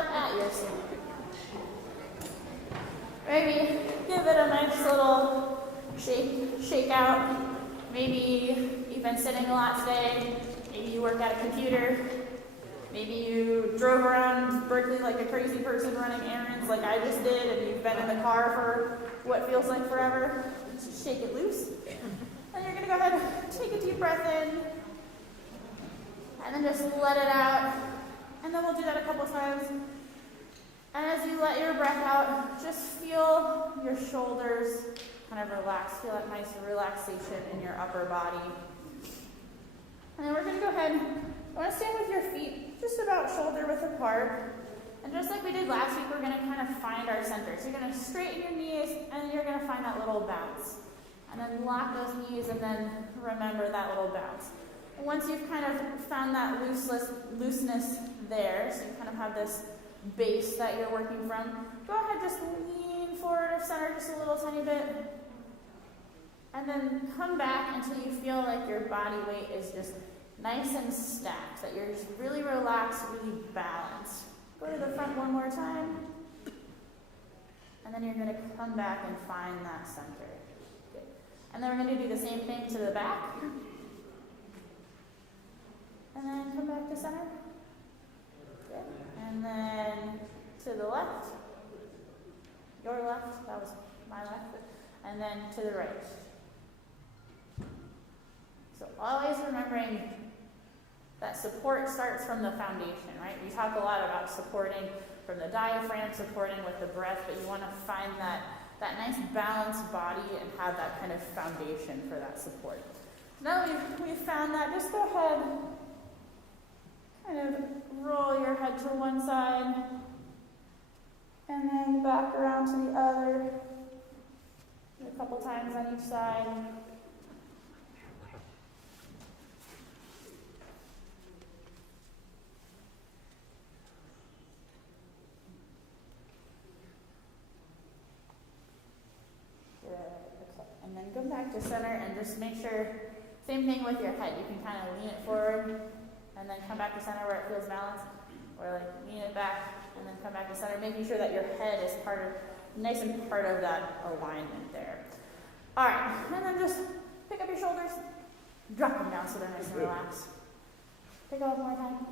up at your seat. Maybe give it a nice little shake out. Maybe you've been sitting a lot today. Maybe you work at a computer. Maybe you drove around Berkeley like a crazy person running errands like I just did, and you've been in the car for what feels like forever. Just shake it loose. And you're going to go ahead and take a deep breath in, and then just let it out. And then we'll do that a couple times. And as you let your breath out, just feel your shoulders kind of relax. Feel that nice relaxation in your upper body. And then we're going to go ahead. I want to stand with your feet just about shoulder width apart. And just like we did last week, we're going to kind of find our center. So you're going to straighten your knees, and then you're going to find that little bounce. And then lock those knees, and then remember that little bounce. And once you've kind of found that looseness there, so you kind of have this base that you're working from, go ahead, just lean forward of center just a little tiny bit. And then come back until you feel like your body weight is just nice and stacked, that you're just really relaxed, really balanced. Go to the front one more time. And then you're going to come back and find that center. Good. And then we're going to do the same thing to the back. And then come back to center. Good. And then to the left. Your left. That was my left. And then to the right. So always remembering that support starts from the foundation, right? We talk a lot about supporting from the diaphragm, supporting with the breath, but you want to find that nice balanced body and have that kind of foundation for that support. Now that we've found that, just go ahead, kind of roll your head to one side, and then back around to the other, a couple times on each side. And then go back to center and just make sure, same thing with your head. You can kind of lean it forward and then come back to center where it feels balanced, or like lean it back and then come back to center, making sure that your head is nice and part of that alignment there. All right, and then just pick up your shoulders, drop them down so they're nice and relaxed. Pick up one more time.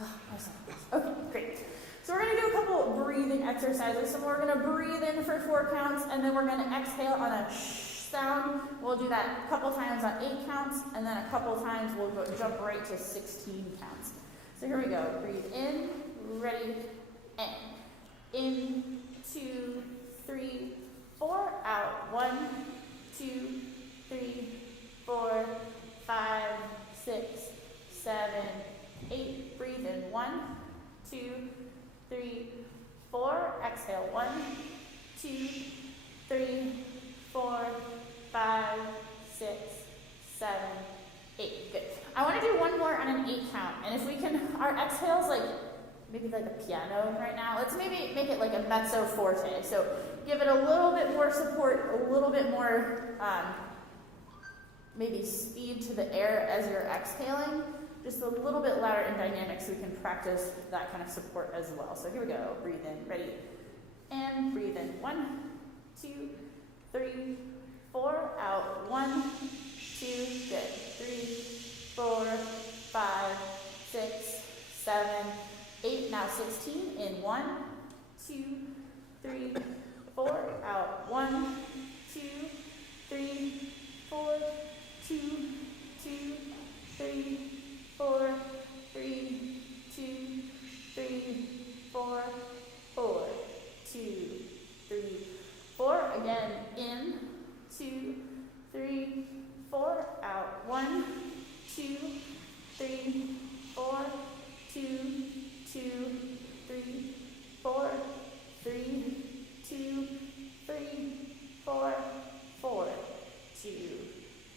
Oh, nice and relaxed. Okay, great. So we're going to do a couple breathing exercises. So we're going to breathe in for 4 counts, and then we're going to exhale on a sound. We'll do that a couple times on 8 counts, and then a couple times we'll jump right to 16 counts. So here we go. Breathe in, ready, and in, 2, 3, 4, out, 1, 2, 3, 4, 5, 6, 7, 8. Breathe in, 1, 2, 3, 4. Exhale, 1, 2, 3, 4, 5, 6, 7, 8. Good. I want to do one more on an 8 count. And if we can, our exhale's like maybe like a piano right now. Let's maybe make it like a mezzo forte. So give it a little bit more support, a little bit more maybe speed to the air as you're exhaling. Just a little bit louder and dynamic so we can practice that kind of support as well. So here we go. Breathe in. Ready? And breathe in. 1, 2, 3, 4. Out. 1, 2. Good. 3, 4, 5, 6, 7, 8. Now 16. In 1, 2, 3, 4. Out. 1, 2, 3, 4, 2, 2, 3, 4, 3, 2, 3, 4, 4, 2, 3, 4. Again, in, 2, 3, 4. Out. 1, 2, 3, 4, 2, 2, 3, 4, 3, 2, 3, 4, 4, 2,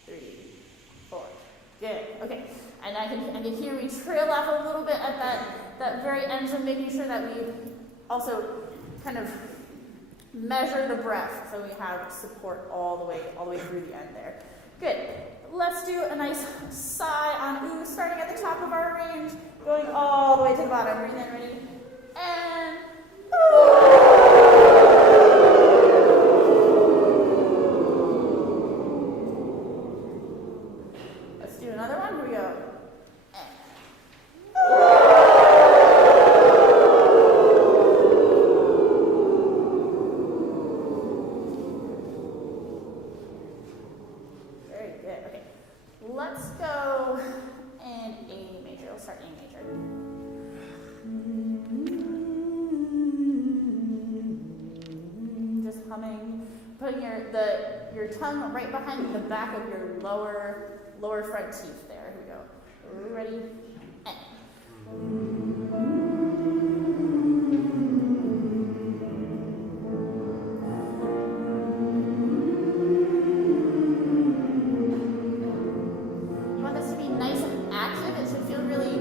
3, 4. Good. Okay. And I can hear we trail off a little bit at that very end, so making sure that we also kind of measure the breath so we have support all the way through the end there. Good. Let's do a nice sigh on ooh, starting at the top of our range, going all the way to the bottom. Breathe in, ready? And let's do another one. Here we go. Very good. Okay. Let's go in A major. We'll start A major. Just humming, putting your tongue right behind the back of your lower front teeth there. Here we go. Ready? You want this to be nice and active. It should feel really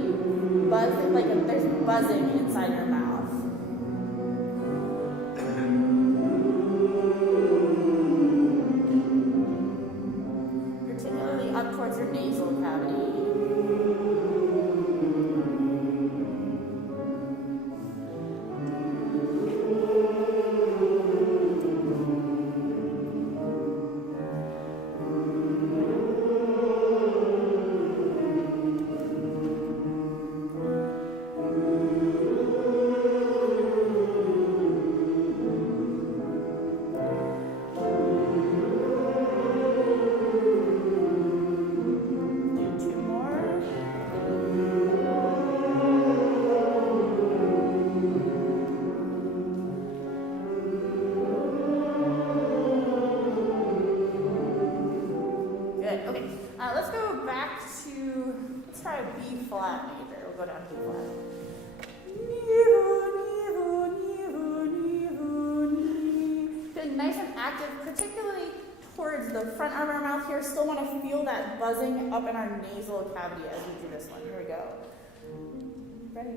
buzzing, like there's buzzing inside your mouth. Particularly up towards your nasal cavity. Okay, let's go back to, let's try a B flat major. We'll go down to B flat. Feeling nice and active, particularly towards the front of our mouth here. Still want to feel that buzzing up in our nasal cavity as we do this one. Here we go. Ready?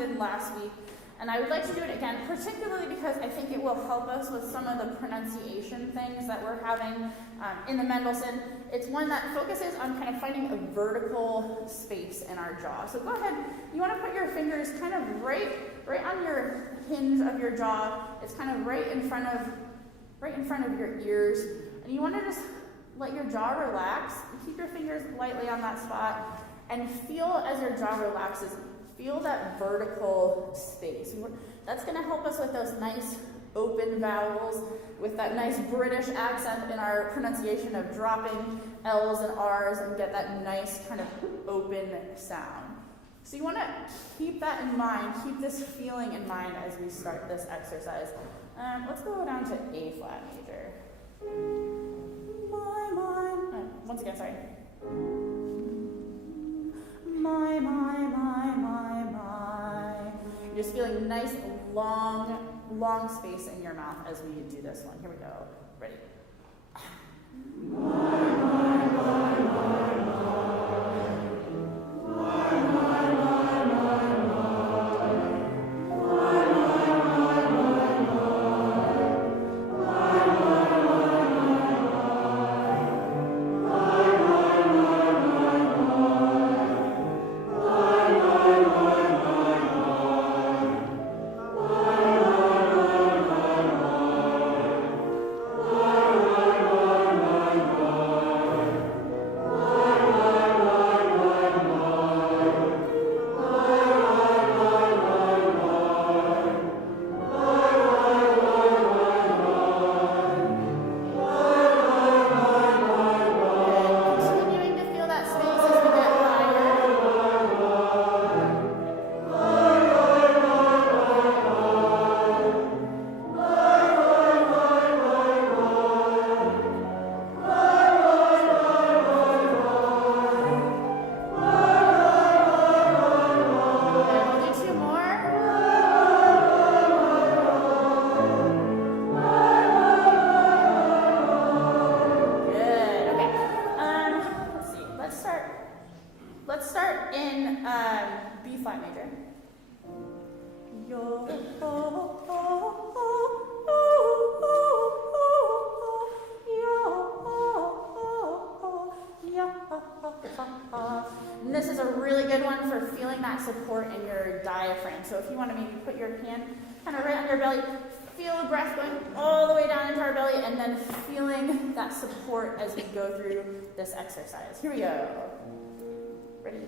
And last week, and I would like to do it again, particularly because I think it will help us with some of the pronunciation things that we're having in the Mendelssohn. It's one that focuses on kind of finding a vertical space in our jaw. So go ahead, you want to put your fingers kind of right on your hinge of your jaw. It's kind of right in front of your ears, and you want to just let your jaw relax. Keep your fingers lightly on that spot, and feel as your jaw relaxes. Feel that vertical space. That's going to help us with those nice open vowels, with that nice British accent in our pronunciation of dropping L's and R's, and get that nice kind of open sound. So you want to keep that in mind, keep this feeling in mind as we start this exercise. Let's go down to A flat major. Once again, sorry. My. You're just feeling nice, long space in your mouth as we do this one. Here we go. Ready? after. Yo, and this is a really good one for feeling that support in your diaphragm. So if you want to maybe put your hand kind of right on your belly, feel the breath going all the way down into our belly, and then feeling that support as we go through this exercise. Here we go. Ready?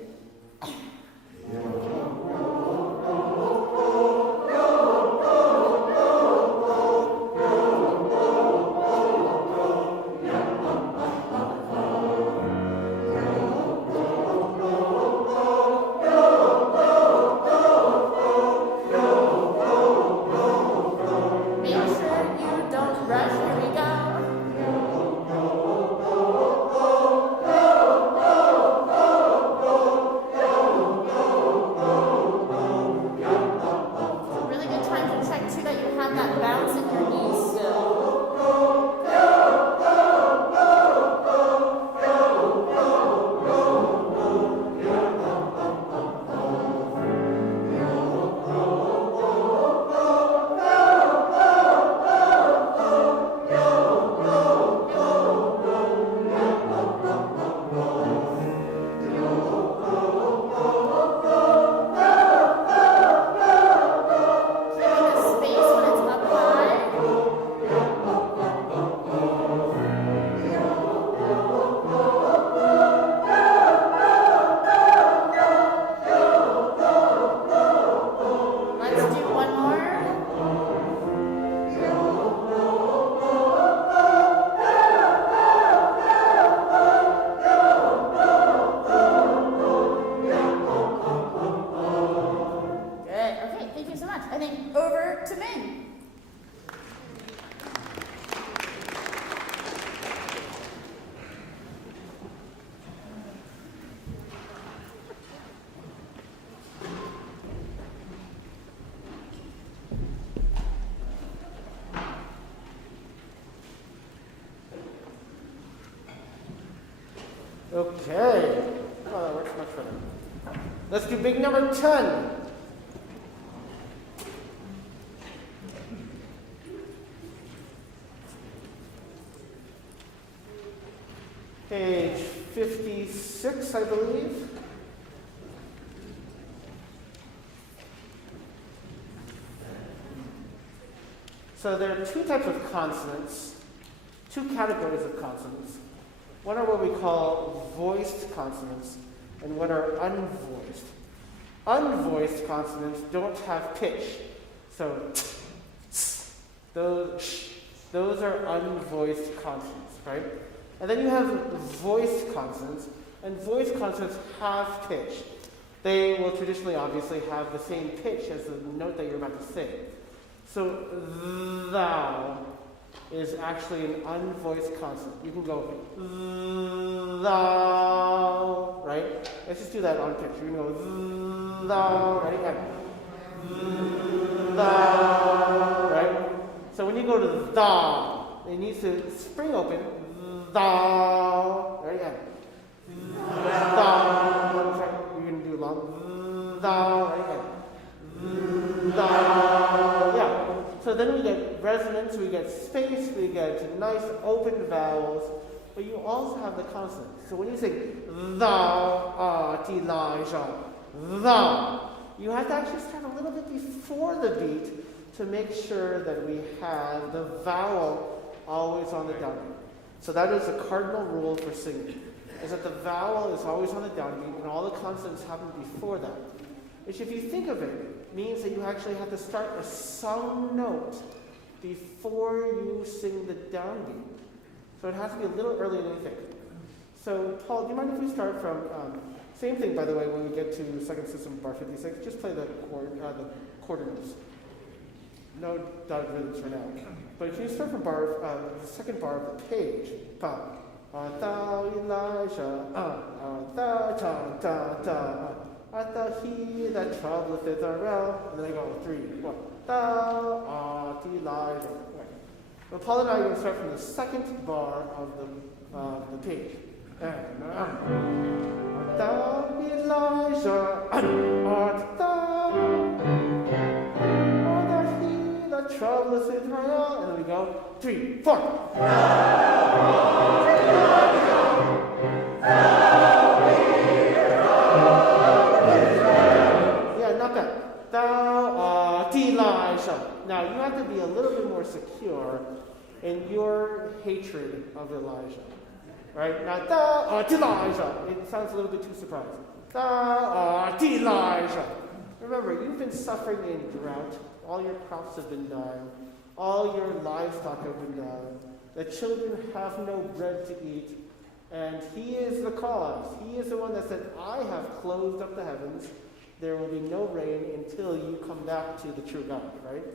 Okay. Oh, that works much better. Let's do big number 10. Page 56, I believe. So there are two types of consonants, two categories of consonants. One are what we call voiced consonants, and one are unvoiced. Unvoiced consonants don't have pitch. So those are unvoiced consonants, right? And then you have voiced consonants, and voiced consonants have pitch. They will traditionally, obviously, have the same pitch as the note that you're about to sing. So thou is actually an unvoiced consonant. You can go thou, right? Let's just do that on pitch. You're going to go thou, right? Again. Thou, right? So when you go to thou, it needs to spring open. Thou, right? Again. Thou, right? You're going to do long. Thou, right? Again. Thou, yeah. So then we get resonance, we get space, we get nice open vowels, but you also have the consonants. So when you say thou art Elijah, thou, you have to actually start a little bit before the beat to make sure that we have the vowel always on the downbeat. So that is a cardinal rule for singing, is that the vowel is always on the downbeat and all the consonants happen before that. Which, if you think of it, means that you actually have to start a sung note before you sing the downbeat. So it has to be a little earlier than you think. So, Paul, do you mind if we start from, same thing, by the way, when we get to second system, bar 56, just play the quarter notes. No dotted rhythms for now. But if you start from the second bar of the page, pa, art thou Elijah, art thou ta ta ta, art thou he that troubleth Israel? And then I go 3, 1. Thou art Elijah. Right. But Paul and I are going to start from the second bar of the page. thou Elijah, art thou? Or that he that troubleth Israel? And then we go 3, 4. Yeah, not bad. Thou art Elijah. Now you have to be a little bit more secure in your hatred of Elijah. Right? Now, thou art Elijah. It sounds a little bit too surprising. Thou art Elijah. Remember, you've been suffering in drought. All your crops have been dying. All your livestock have been dying. The children have no bread to eat. And he is the cause. He is the one that said, I have closed up the heavens. There will be no rain until you come back to the true God. Right?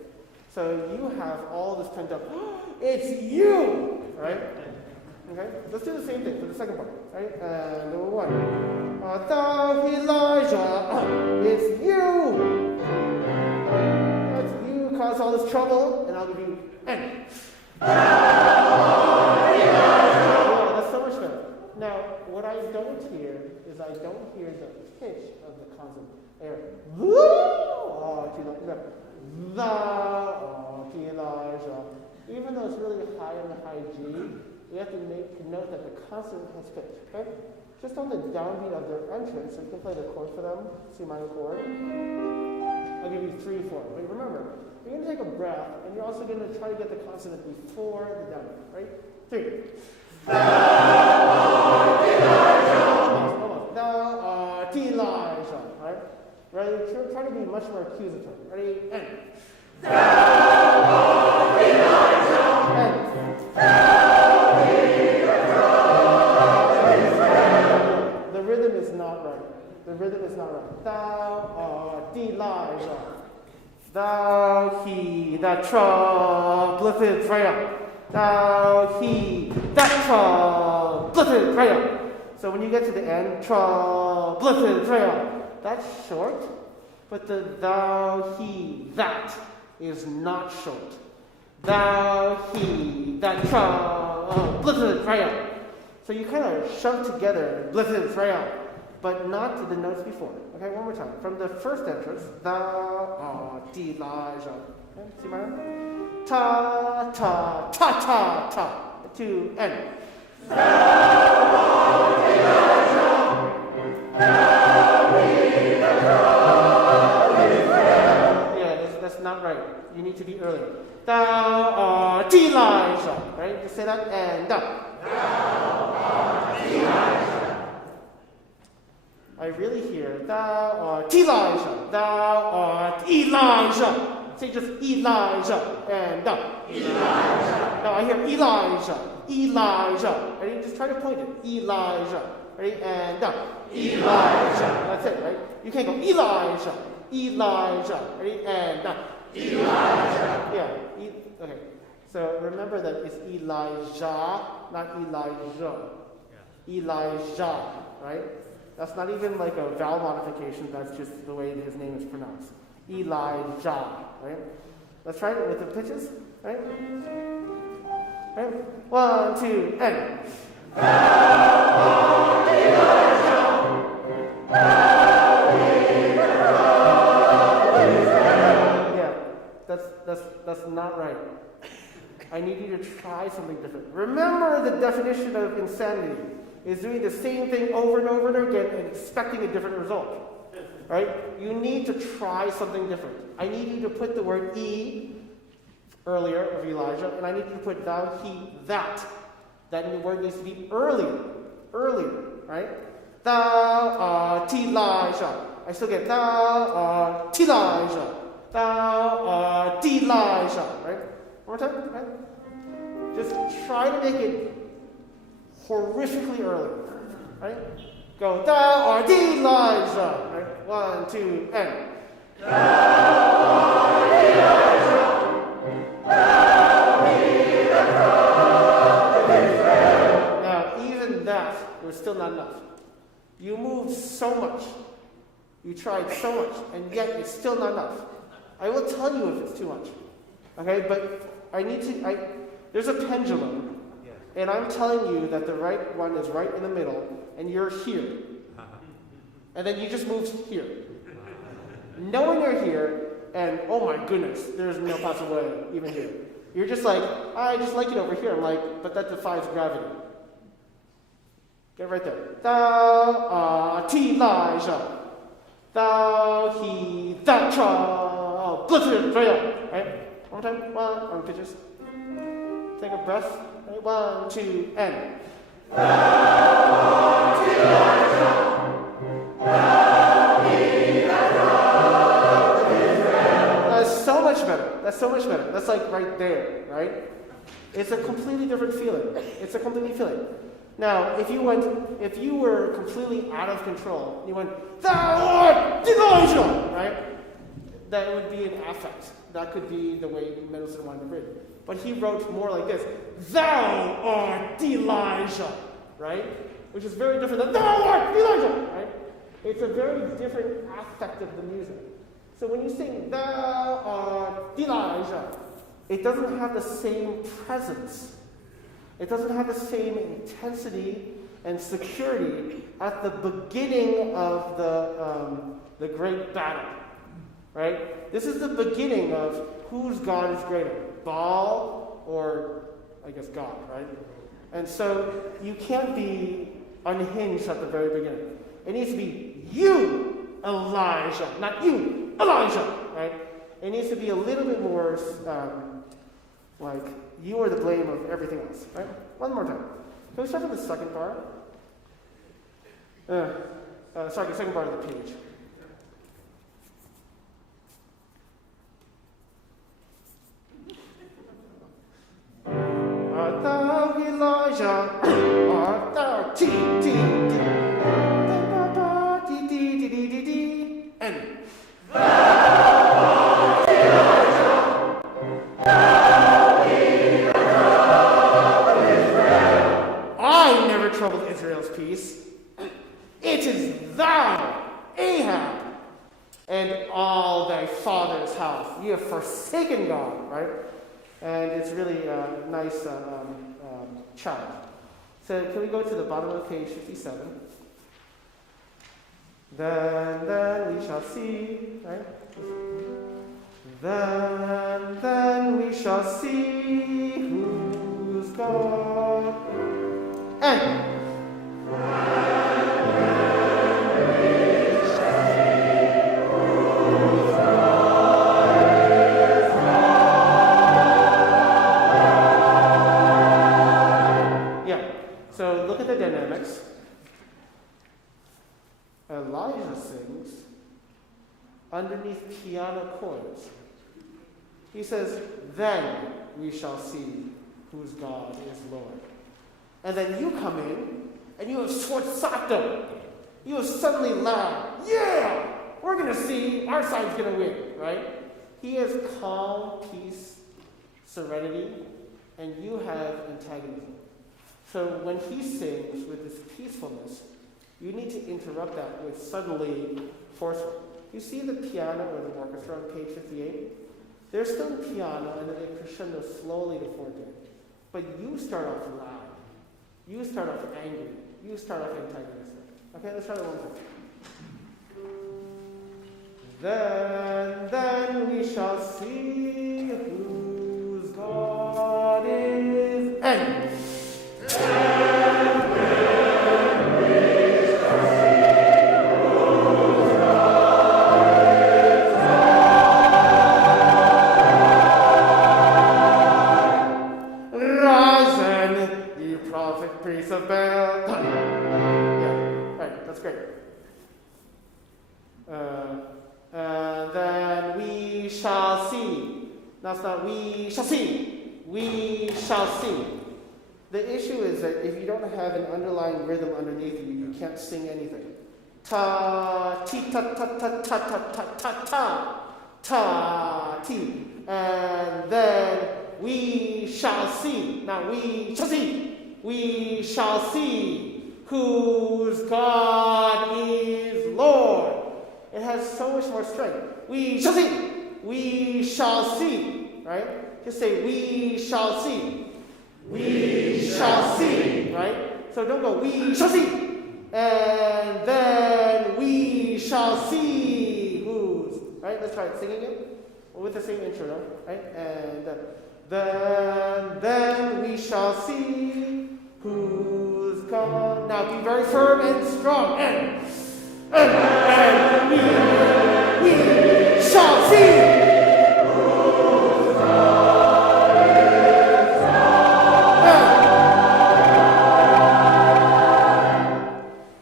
So you have all this pent up. It's you! Right? Okay, let's do the same thing for the second part, right? Number 1. Thou Elijah, it's you! That's you caused all this trouble, and I'll give you N. Yeah, that's so much better. Now, what I don't hear is I don't hear the pitch of the consonant. Thou Elijah. Even though it's really high on the high G, we have to note that the consonant has pitch, okay? Just on the downbeat of their entrance, so you can play the chord for them, C minor chord. I'll give you 3, 4. But remember, you're going to take a breath, and you're also going to try to get the consonant before the downbeat, right? 3. Almost. Thou art Elijah, right? Ready? Try to be much more accusatory. Ready? N. Thou art Elijah. N. The rhythm is not right. Thou art Elijah. Thou he that troubleth Israel. Thou he that troubleth Israel. So when you get to the end, troubleth Israel, that's short, but the thou he that is not short. Thou he that troubleth Israel. So you kind of shove together blessed Israel, but not to the notes before. Okay, one more time. From the first entrance, thou art Elijah. Okay, C minor. Ta, ta, ta, ta, ta. To N. Thou art Elijah. Thou be the God of Israel. Yeah, that's not right. You need to be earlier. Thou art Elijah. Right? Just say that and up. Thou art Elijah. I really hear, thou art Elijah. Thou art Elijah. Say just Elijah and up. Elijah. Now I hear Elijah. Elijah. Ready? Just try to point it. Elijah. Ready? And up. Elijah. That's it, right? You can't go Elijah. Elijah. Ready? And up. Elijah. Yeah. Okay. So remember that it's Elijah, not Elijah. Yeah. Elijah, right? That's not even like a vowel modification. That's just the way his name is pronounced. Elijah, right? Let's try it with the pitches, right? Right? 1, 2, and. Yeah, that's not right. I need you to try something different. Remember the definition of insanity is doing the same thing over and over and again and expecting a different result. Right? You need to try something different. I need you to put the word E earlier of Elijah, and I need you to put thou, he, that. That word needs to be earlier, right? Thou art Elijah. I still get thou art Elijah. Thou art Elijah, right? One more time, right? Just try to make it horrifically early, right? Go, thou art Elijah, right? 1, 2, and. Thou art Elijah, thou be the God of Israel. Now, even that was still not enough. You moved so much, you tried so much, and yet it's still not enough. I will tell you if it's too much, okay? But there's a pendulum, and I'm telling you that the right one is right in the middle, and you're here. And then you just move here. Knowing you're here, and oh my goodness, there's no possible way even here. You're just like, I just like it over here. I'm like, but that defies gravity. Get right there. Thou art Elijah. Thou he that trial. Blessed prayer. Right? One more time. One pitches. Take a breath. Right? 1, 2, and. Thou art Elijah. Thou he that trial. That's so much better. That's so much better. That's like right there, right? It's a completely different feeling. It's a completely feeling. Now, if you were completely out of control, you went, thou art Elijah, right? That would be an affect. That could be the way Mendelssohn wanted to read. But he wrote more like this, thou art Elijah, right? Which is very different than thou art Elijah, right? It's a very different affect of the music. So when you sing thou art Elijah, it doesn't have the same presence. It doesn't have the same intensity and security at the beginning of the great battle, right? This is the beginning of whose God is greater, Baal or, I guess, God, right? And so you can't be unhinged at the very beginning. It needs to be you, Elijah, not you, Elijah, right? It needs to be a little bit more like you are the blame of everything else, right? One more time. Can we start with the second bar? The second part of the page. Art thou Elijah? Art thou T T T? And troubled Israel's peace. It is thou, Ahab, and all thy father's house. You have forsaken God, right? And it's really a nice challenge. So can we go to the bottom of page 57? Then we shall see, right? Then we shall see who's God. And so look at the dynamics. Elijah sings underneath piano chords. He says, then we shall see whose God is Lord. And then you come in, and you have sforzato. You have suddenly loud, yeah! We're going to see, our side's going to win, right? He has calm, peace, serenity, and you have antagonism. So when he sings with this peacefulness, you need to interrupt that with suddenly forceful. You see the piano or the orchestra on page 58? They're still in piano, and then they crescendo slowly to forte. But you start off loud. You start off angry. You start off antagonistic. Okay, let's try that one more. Then we shall see whose God is. And priest of Baal. Yeah, right, that's great. Then we shall see. Now it's not we shall see. We shall see. The issue is that if you don't have an underlying rhythm underneath you, you can't sing anything. Ta, ti, ta, ta, ta, ta, ta, ta, ta, ta, ta, ti. And then we shall see. Now we shall see. We shall see whose God is Lord. It has so much more strength. We shall see. We shall see. Right? Just say, we shall see. We shall see. Right? So don't go, we shall see. And then we shall see whose. Right? Let's try it. Singing it with the same intro, right? And then we shall see who's come. Now be very firm and strong. And we shall see.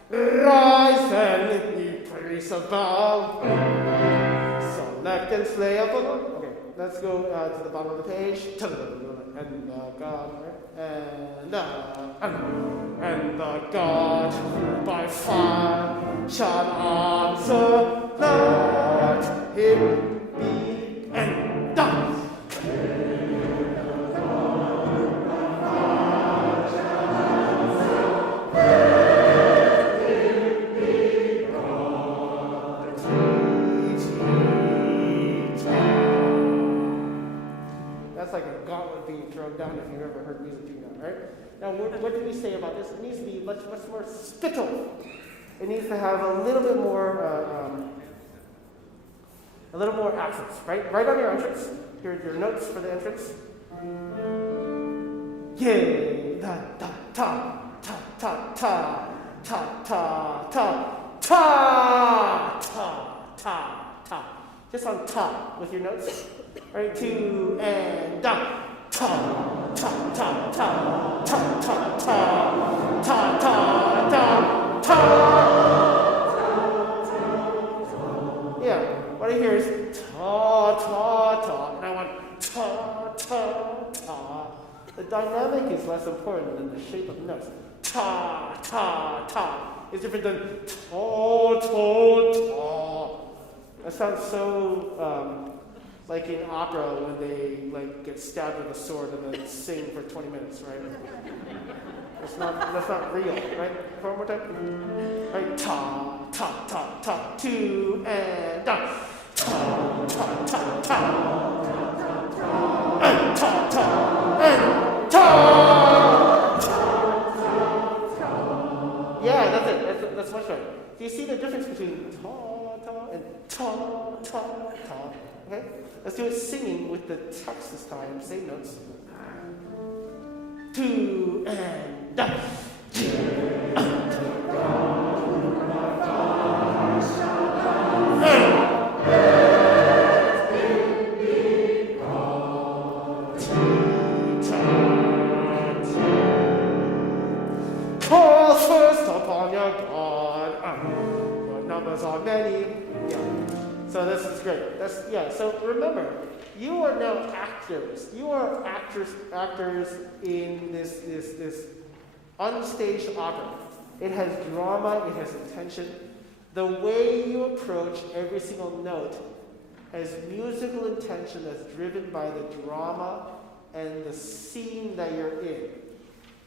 Rise and ye priests above. Select and slay up alone. Okay, let's go to the bottom of the page. And God, and the God who by fire shall answer, let him be and done. That's like a gauntlet being thrown down if you've ever heard music do that, right? Now, what do we say about this? It needs to be much more spittle. It needs to have a little bit more accents, right? Right on your entrance. Here are your notes for the entrance. Yay, da da ta ta ta ta ta ta ta ta ta ta ta. Just on ta with your notes. Right, 2 and down. Ta ta ta ta ta ta ta ta ta ta ta. Yeah, what I hear is ta ta ta, and I want ta ta ta. The dynamic is less important than the shape of the notes. Ta ta ta is different than ta ta ta. That sounds so. Like in opera when they get stabbed with a sword and then sing for 20 minutes, right? That's not real, right? One more time. Right, ta ta ta ta, 2 and down. Ta ta ta ta, and ta ta and ta. Yeah, that's it. That's much better. Do you see the difference between ta ta and ta ta ta? Okay. Let's do it singing with the text this time. Same notes. 2 and down. Call first upon your God. Your numbers are many. Yeah. So this is great. So remember, you are now actors. You are actors in this unstaged opera. It has drama, it has intention. The way you approach every single note has musical intention that's driven by the drama and the scene that you're in.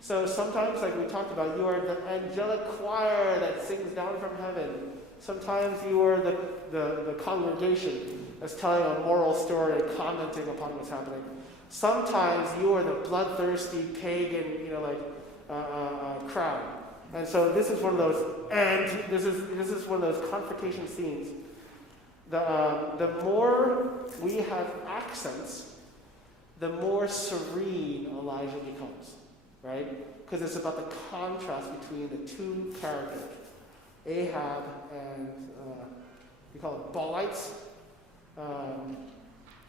So sometimes, like we talked about, you are the angelic choir that sings down from heaven. Sometimes you are the congregation that's telling a moral story, commenting upon what's happening. Sometimes you are the bloodthirsty pagan, crowd. And so this is one of those, and this is one of those confrontation scenes. The more we have accents, the more serene Elijah becomes, right? Because it's about the contrast between the two characters. Ahab and we call it Baalites.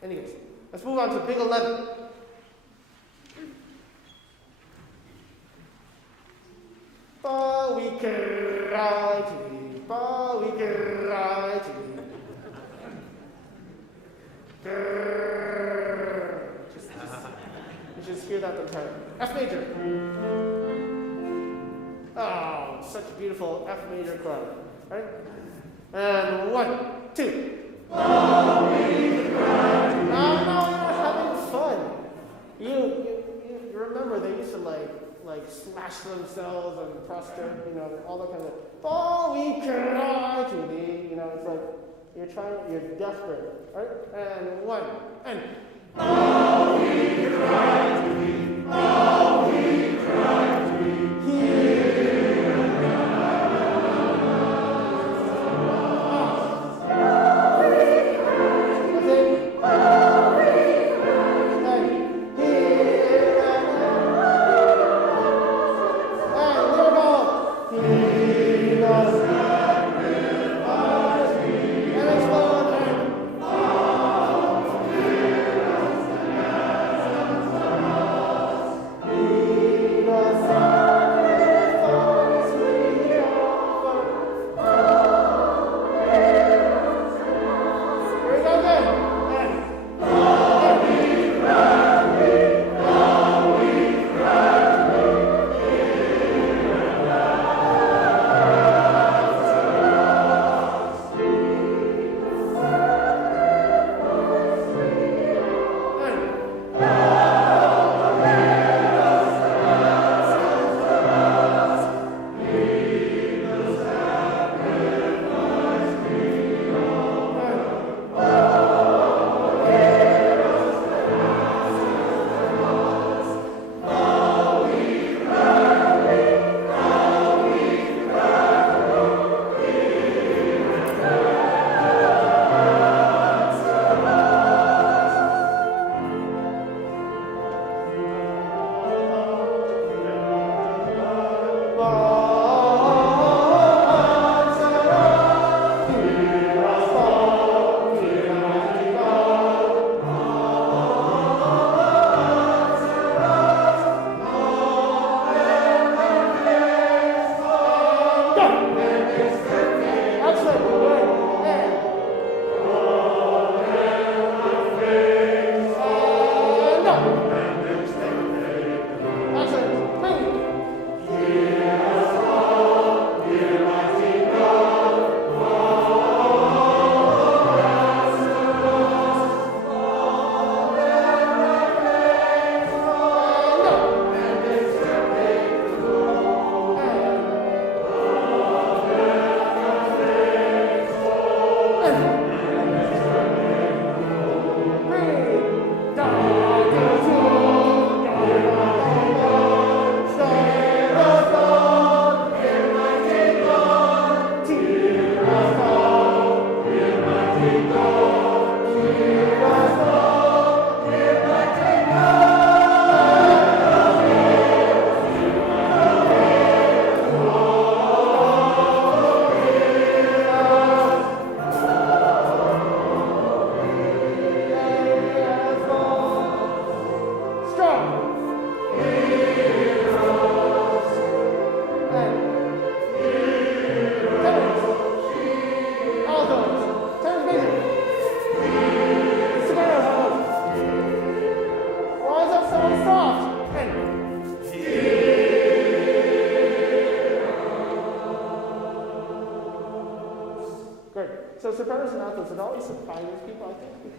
Anyways, let's move on to Big 11. Ba we cry to thee, ba we cry to thee. Just hear that the time. F major. Oh, such a beautiful F major chord, right? And 1, 2. Oh, we cry. No, you're not having fun. You remember they used to like slash themselves and prostrate, all that kind of. Oh, we cry to thee. It's like you're desperate, right? And 1 and. Oh, we cry to thee. Oh, we cry to thee. Hear. Oh,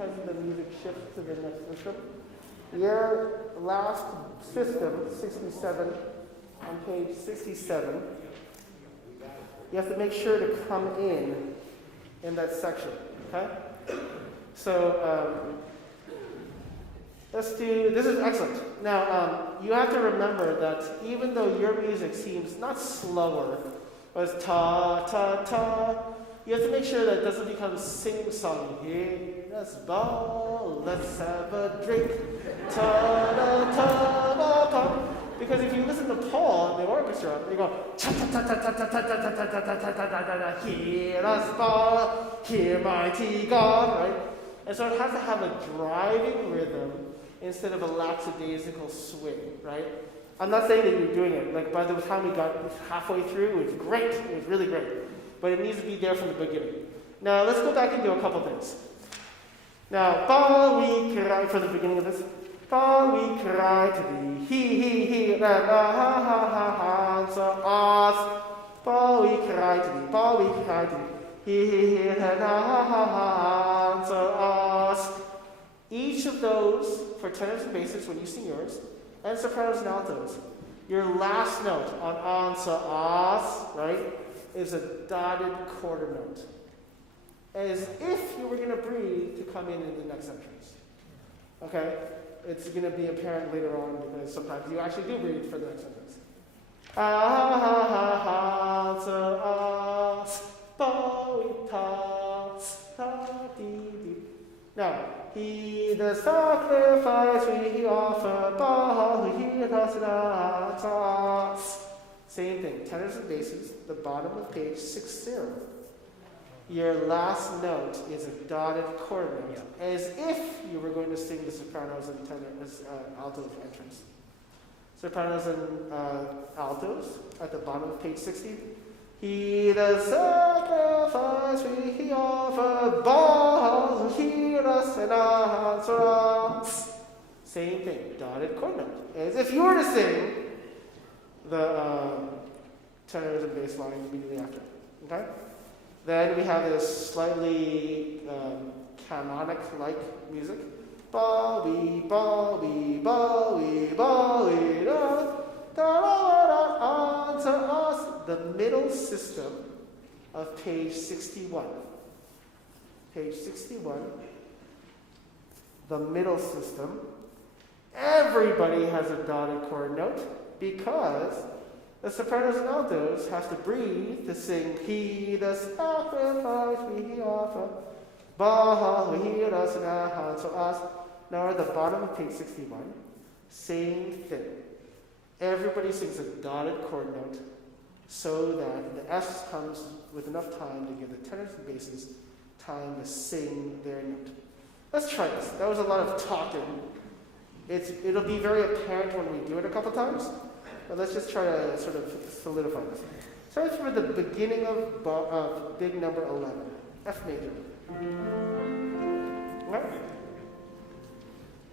as the music shifts to the next system. Your last system, 67, on page 67, you have to make sure to come in that section, okay? So this is excellent. Now, you have to remember that even though your music seems not slower, but it's ta, ta, ta, you have to make sure that it doesn't become sing-song. Hey, let's ball, let's have a drink. Ta, da, ta, da, ta. Because if you listen to Paul in the orchestra, they go ta ta ta ta ta ta ta ta ta ta ta ta ta ta ta. Hear us ball, hear mighty God, right? And so it has to have a driving rhythm instead of a lackadaisical swing, right? I'm not saying that you're doing it. Like by the time we got halfway through, it was great. It was really great. But it needs to be there from the beginning. Now let's go back and do a couple things. Now, Paul, we cry for the beginning of this. Paul, we cry to thee. He, la, la, ha, ha, ha, ha, so us. Paul, we cry to thee. Paul, we cry to thee. He, la, la, ha, ha, ha, so us. Each of those, for tenors and basses when you sing yours, and sopranos and altos, your last note on so us, right, is a dotted quarter note. As if you were going to breathe to come in the next entrance. Okay? It's going to be apparent later on because sometimes you actually do breathe for the next sentence. Ah ha ha ha so us ba ta di di. Now, he the sacrifice we offer ba he us. Same thing. Tenors and basses, the bottom of page 60. Your last note is a dotted quarter note, as if you were going to sing the sopranos and tenors, altos entrance. Sopranos and altos at the bottom of page 60. He the sacrifice we offer, balls, hear us and answer us. Same thing, dotted quarter note, as if you were to sing the tenors and bass line immediately after. Okay? Then we have this slightly canonic-like music. Ba-wee, ba-wee, ba-wee, ba-wee, da-da-da-da, to us. The middle system of page 61. Page 61, the middle system. Everybody has a dotted quarter note because the sopranos and altos have to breathe to sing, he the sacrifice we offer, ba we hear us and to us. Now at the bottom of page 61, same thing. Everybody sings a dotted quarter note so that the S comes with enough time to give the tenors and basses time to sing their note. Let's try this. That was a lot of talking. It'll be very apparent when we do it a couple times. But let's just try to sort of solidify this. Starts for the beginning of big number 11, F major. Okay.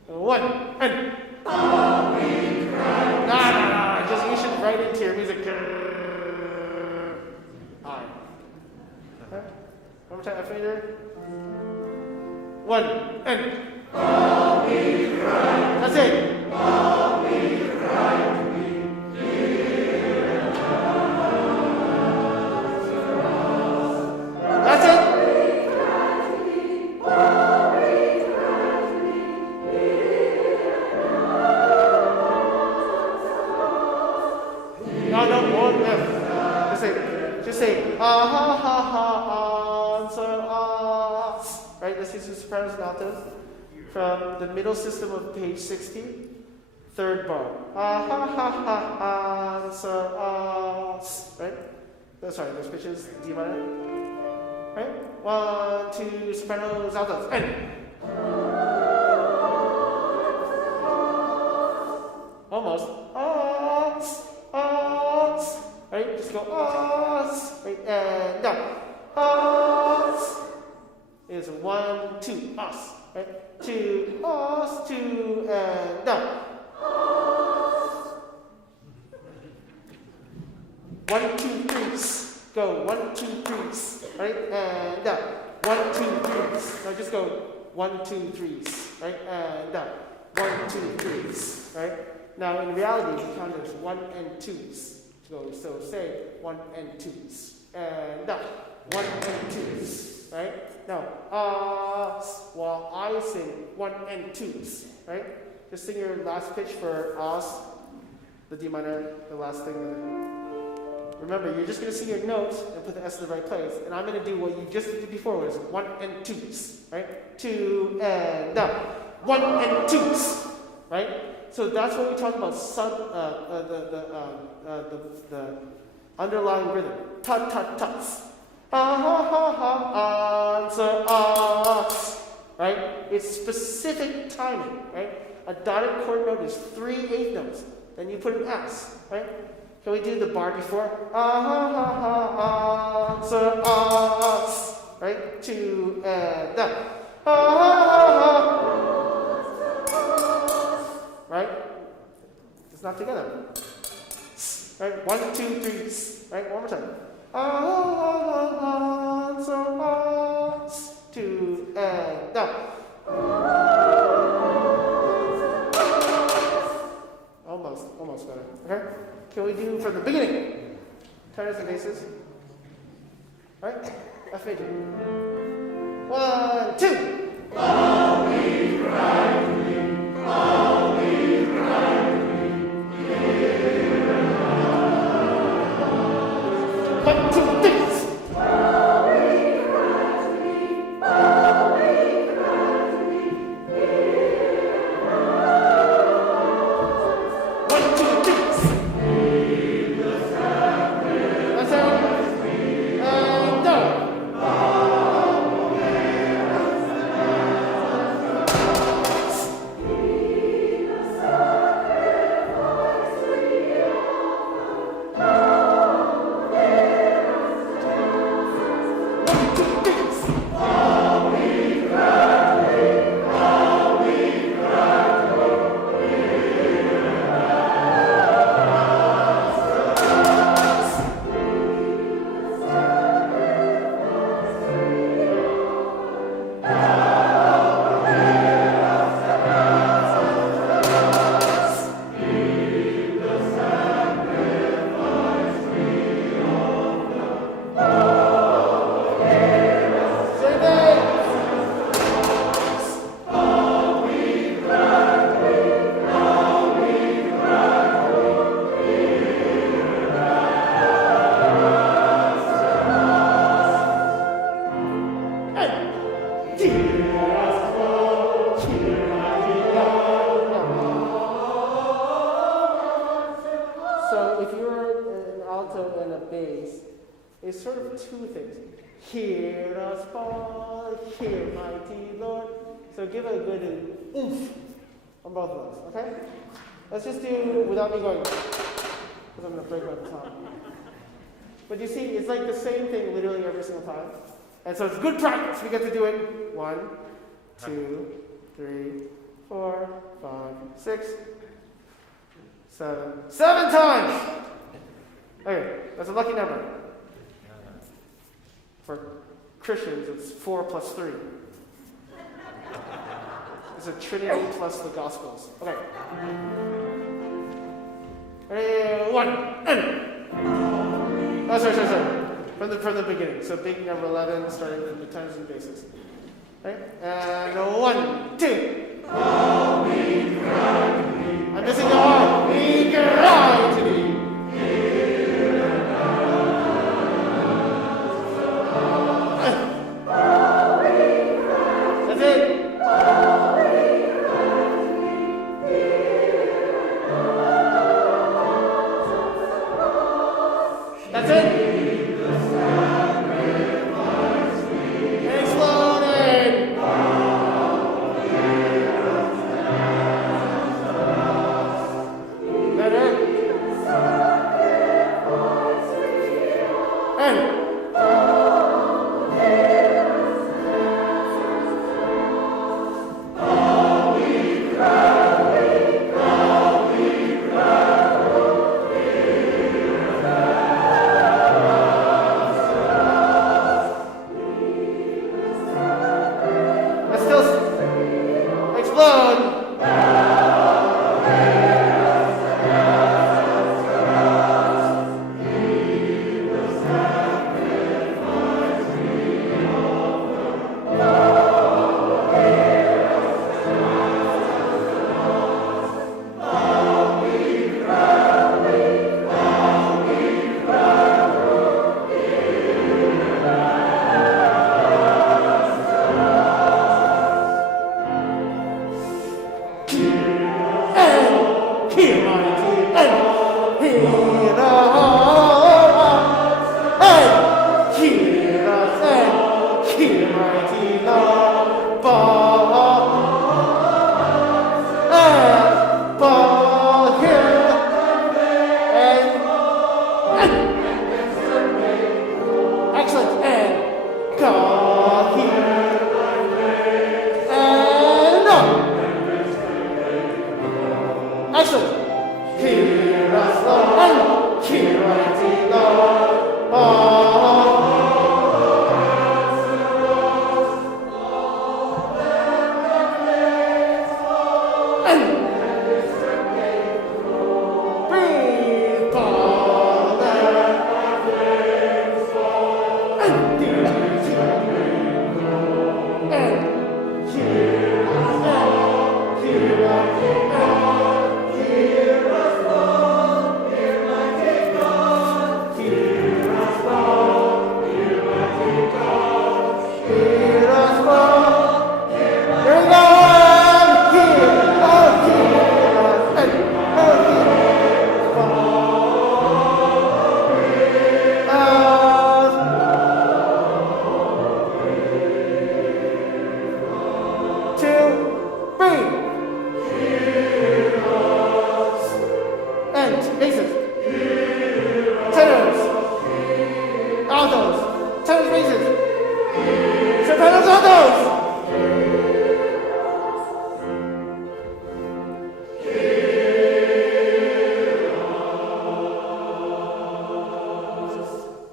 1 and. Oh, we cry. No. Just you should write into your music. I. Okay. One more time, F major. 1 and. Oh, we cry. That's it. Oh, we cry. Just say, ah ha ha ha, answer us. Right, this is the sopranos and altos from the middle system of page 60, third bar. Ah ha ha ha, answer us. Right? Oh, sorry, those pitches, D minor. Right? 1, 2, sopranos, altos, and. Almost. Us. Right? Just go us. Right? And down. Us. Is 1, 2, us. Right? 2, us, 2, and down. Us. 1, 2, 3. Go. 1, 2, 3. Right? And down. 1, 2, 3. Now just go 1, 2, 3s, right? And down. 1, 2, 3s, right? Now in reality, we count as 1 and 2s. So say 1 and 2s. And down. 1 and 2s, right? Now, while I sing 1 and 2s, right? Just sing your last pitch for us, the D minor, the last thing. Remember, you're just going to sing your notes and put the S in the right place. And I'm going to do what you just did before, was 1 and 2s, right? 2 and down. 1 and 2s, right? So that's when we talk about the underlying rhythm. Tut, tut, tuts. Ha, ha, ha, ha, answer us, right? It's specific timing, right? A dotted chord note is 3 eighth notes. Then you put an S, right? Can we do the bar before? Ha, ha, ha, answer us, right? 2 and down. Ha, ha, ha, ha. Right? It's not together. Right? 1, 2, 3. Right? One more time. Answer us. 2 and down. Almost better. Okay? Can we do from the beginning? Tenors and basses. Right? F major. 1, 2. All we cry to thee, all we cry to thee. 1, 2, 3. All we cry to thee, all we cry to thee. 1, 2, 3. Leave the sacrifice. That's it. And down. It's sort of two things. Hear us fall, hear mighty Lord. So give a good oomph on both of those, okay? Let's just do without me going, because I'm going to break my tongue. But you see, it's like the same thing literally every single time. And so it's good practice. We get to do it 1, 2, 3, 4, 5, 6, 7. 7 times! Okay, that's a lucky number. For Christians, it's 4 plus 3. It's a Trinity plus the Gospels. Okay. Ready? 1, and. Oh, sorry. From the beginning. So big number 11, starting with the tenors and basses. Okay? And 1, 2. All we cry to thee. I'm missing the all. We cry to thee. learn.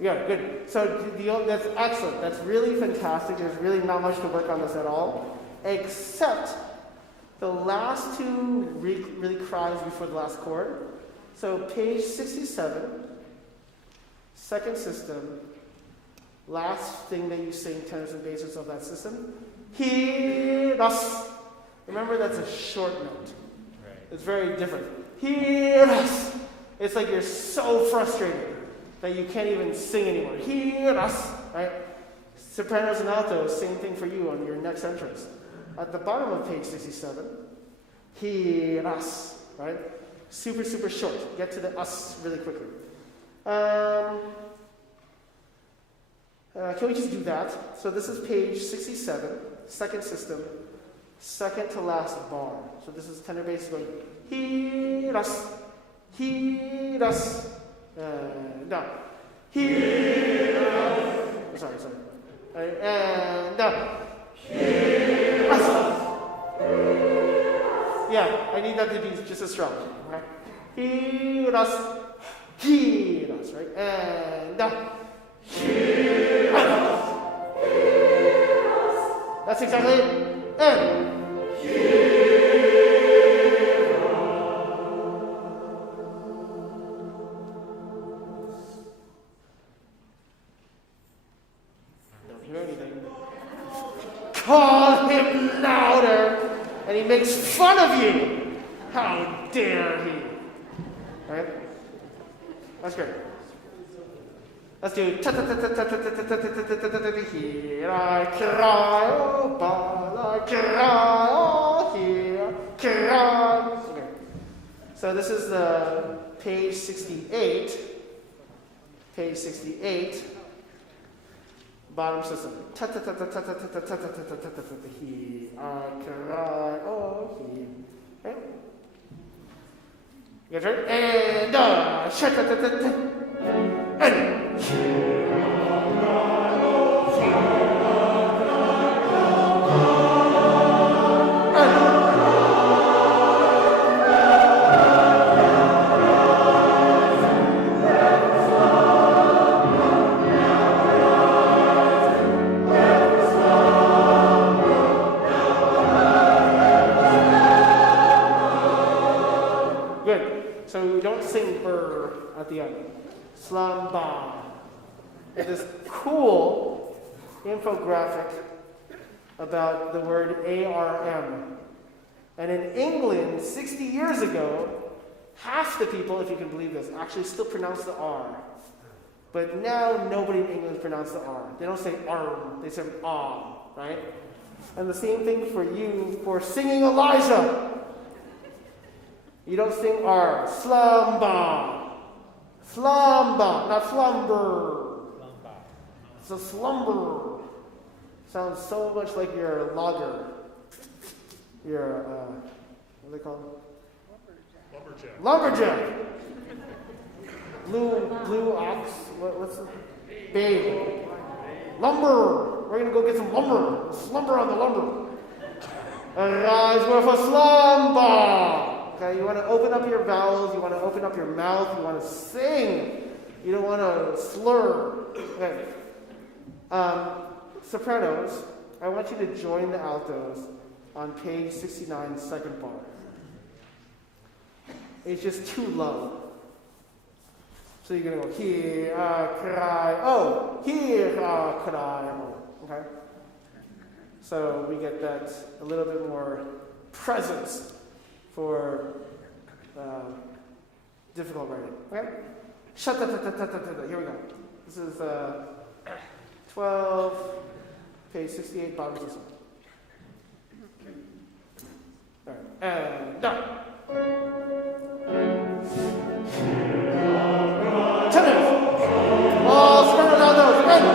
Yeah, good. So that's excellent. That's really fantastic. There's really not much to work on this at all, except the last two really cries before the last chord. So page 67, second system, last thing that you sing tenors and basses of that system. He-ras. Remember, that's a short note. Right. It's very different. He-ras. It's like you're so frustrated that you can't even sing anymore. He-ras. Right? Sopranos and altos, same thing for you on your next entrance. At the bottom of page 67, he-ras. Right? Super, super short. Get to the us really quickly. Can we just do that? So this is page 67, second system, second to last bar. So this is tenor bass going he-ras, he-ras, down. He-ras. Sorry. And down. He-ras. Yeah, I need that to be just as strong. Okay? He-ras, he-ras, right? And down. He-ras. That's exactly it. And don't hear anything. Call him louder, and he makes fun of you. How dare he? Right? That's great. Let's do here I cry, oh, but I cry, oh, here, cry. Okay. So this is the page 68. Page 68. Bottom system. Here I cry, oh, here. Okay. You guys ready? And and So we don't sing brr at the end. Slamba. It's this cool infographic about the word ARM. And in England, 60 years ago, half the people, if you can believe this, actually still pronounce the R. But now nobody in England pronounces the R. They don't say arm, they say ah, right? And the same thing for you for singing Elijah. You don't sing R. Slumba. Slumba, not slumber. It's a slumber. Sounds so much like your logger. Your, what do they call it? Lumberjack. Blue ox. What's the babe? Lumber. We're gonna go get some lumber. Slumber on the lumber. Arise with a slumber. Okay, you want to open up your vowels. You want to open up your mouth. You want to sing. You don't want to slur. Okay. Sopranos. I want you to join the altos on page 69, second bar. It's just too low. So you're going to go, here, cry, oh, here, cry, oh. Okay? So we get that a little bit more presence for difficult writing. Okay? Shut up, here we go. This is 12, page 68, bottom of this one. All right, and done. Tenors. All sopranos out those. Ready?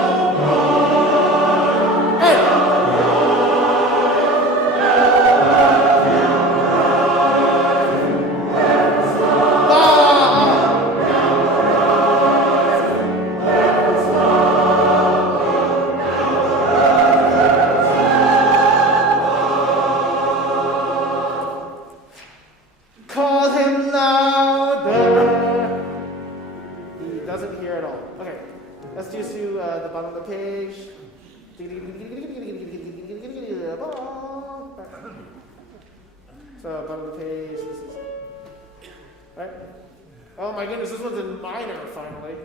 So, bottom of the page, this is, right? Oh my goodness, this one's in minor, finally.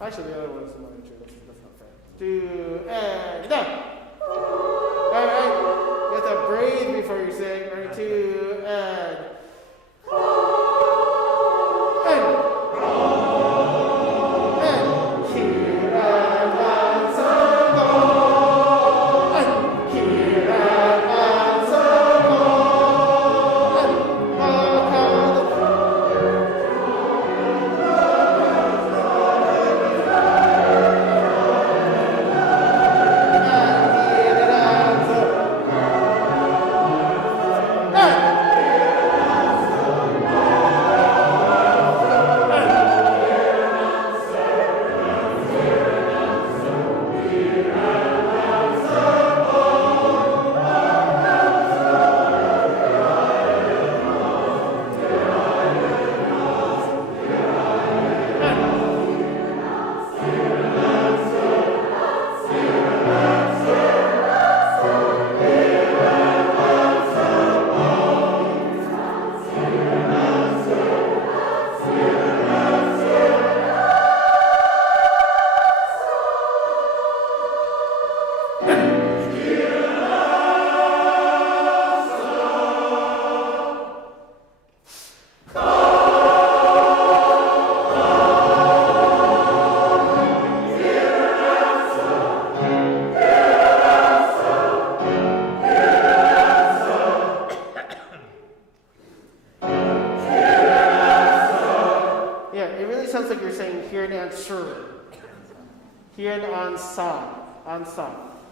Actually, the other one's in minor too, that's not fair. 2, and done! Alright, you have to breathe before you sing. Ready, 2, and...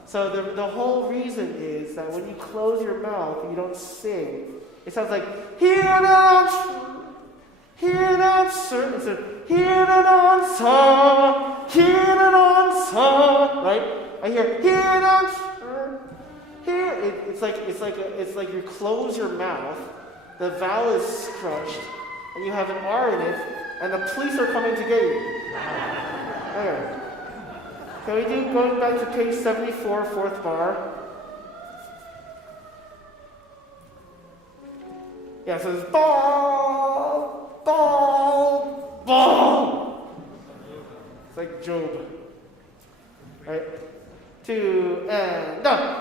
So the whole reason is that when you close your mouth, you don't sing. It sounds like hear an answer, instead of hear an answer, right? I hear an answer. It's like you close your mouth, the vowel is crushed, and you have an R in it, and the police are coming to get you. Okay. Can we do, going back to page 74, fourth bar? Yeah, so it's ball. Job. Right? 2 and done.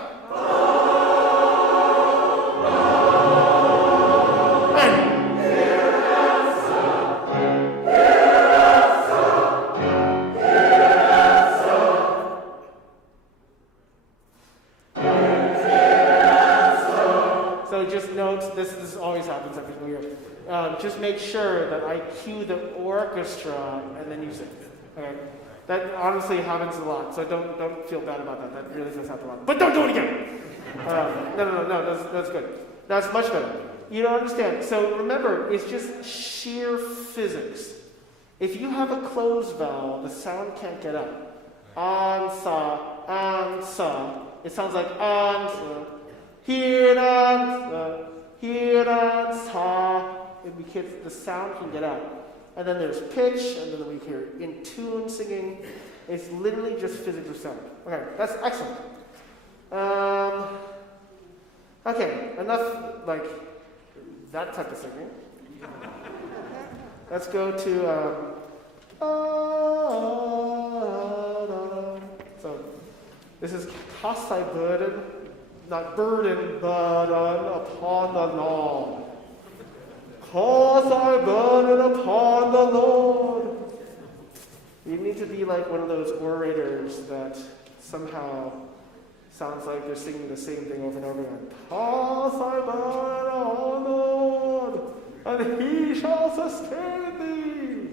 So just note, this always happens every single year. Just make sure that I cue the orchestra and then you sing. Okay? That honestly happens a lot, so don't feel bad about that. That really does happen a lot. But don't do it again! No, that's good. That's much better. You don't understand. So remember, it's just sheer physics. If you have a closed vowel, the sound can't get up. An, sa. It sounds like an, sa. Hiran, sa. The sound can get out. And then there's pitch, and then we hear in tune singing. It's literally just physics of sound. Okay, that's excellent. Okay, enough like that type of singing. Let's go to so this is cast thy burden, not burden, burden upon the Lord. Cast thy burden upon the Lord. You need to be like one of those orators that somehow sounds like they're singing the same thing over and over again. Cast thy burden on the Lord, and he shall sustain thee.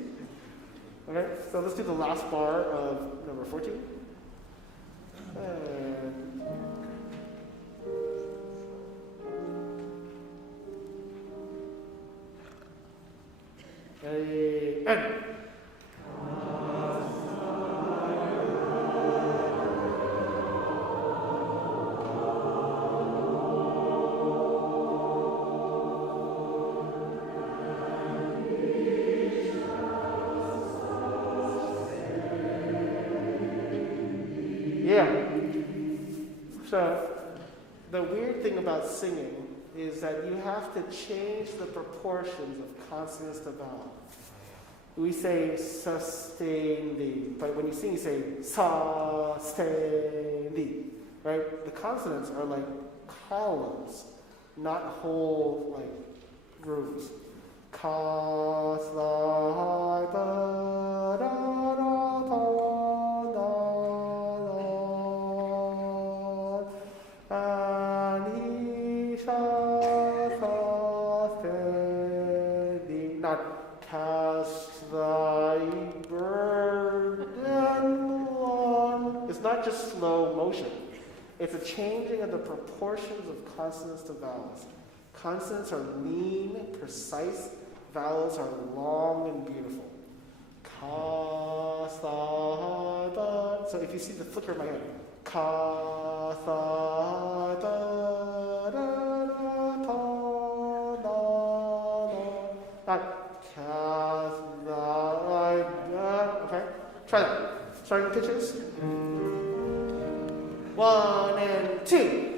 Okay, so let's do the last bar of number 14. And yeah. So the weird thing about singing is that you have to change the proportions of consonants to vowel. We say sustain thee, but when you sing, you say sustain thee, right? The consonants are like columns, not whole like grooves. Cast thy burden upon the Lord, and he shall sustain thee. Not cast thy burden on. It's not just slow motion. It's a changing of the proportions of consonants to vowels. Consonants are lean, precise. Vowels are long and beautiful. Cast thy burden. So if you see the flicker of my hand, cast thy burden upon the Lord. Not cast thy burden. Okay, try that. Starting pitches. 1 and 2.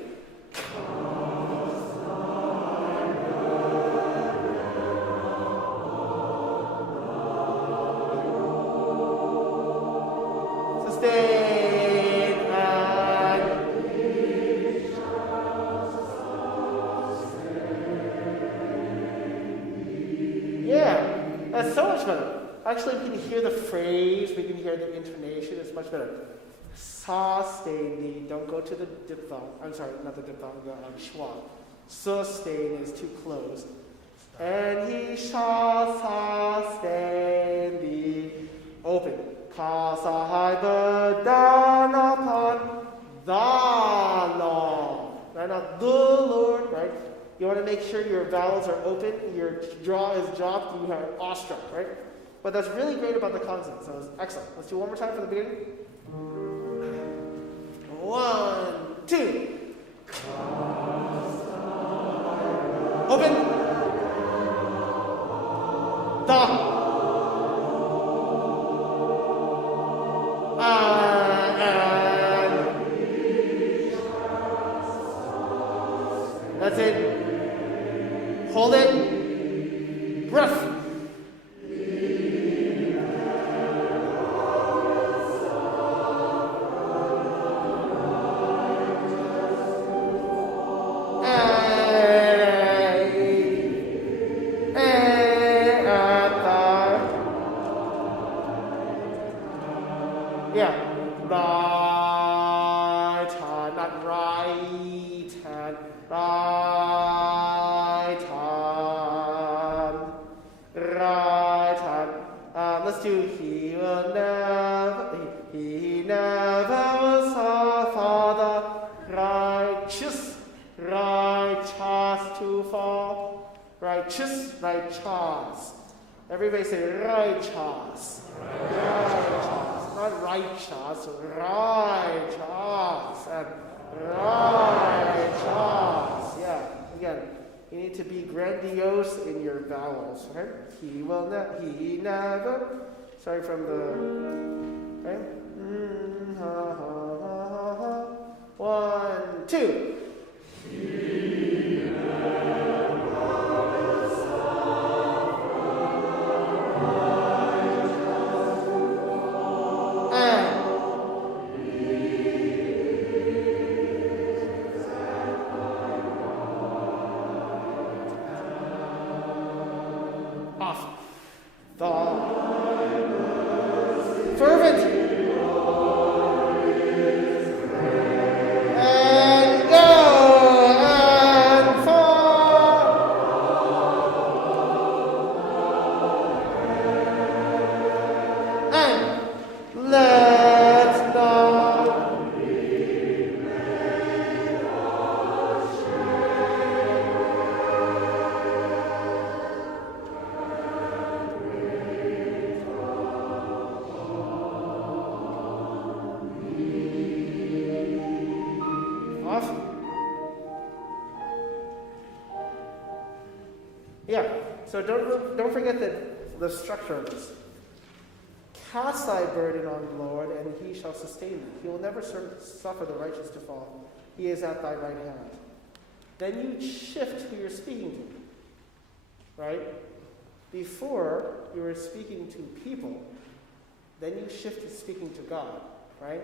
Yeah, that's so much better. Actually, we can hear the phrase, we can hear the intonation, it's much better. Sustain thee, don't go to the diphthong. I'm sorry, not the diphthong, the schwa. Sustain is too close. And he shall sustain thee. Open. Cast thy burden upon the Lord. Right, not the Lord, right? You want to make sure your vowels are open, your jaw is dropped, you are awestruck, right? But that's really great about the consonants, so it's excellent. Let's do it one more time for the beginning. 1, 2. Open. The. That's it. Hold it. Breath. righteous to fall. Righteous, righteous. Everybody say righteous. Righteous. Not righteous, righteous. And righteous. Yeah, again, you need to be grandiose in your vowels, right? He never. Sorry from the, right? Ha, ha, ha, ha. 1, 2. Yeah, so don't forget the structure of this. Cast thy burden on the Lord, and he shall sustain thee. He will never suffer the righteous to fall. He is at thy right hand. Then you shift who you're speaking to, right? Before, you were speaking to people. Then you shift to speaking to God, right?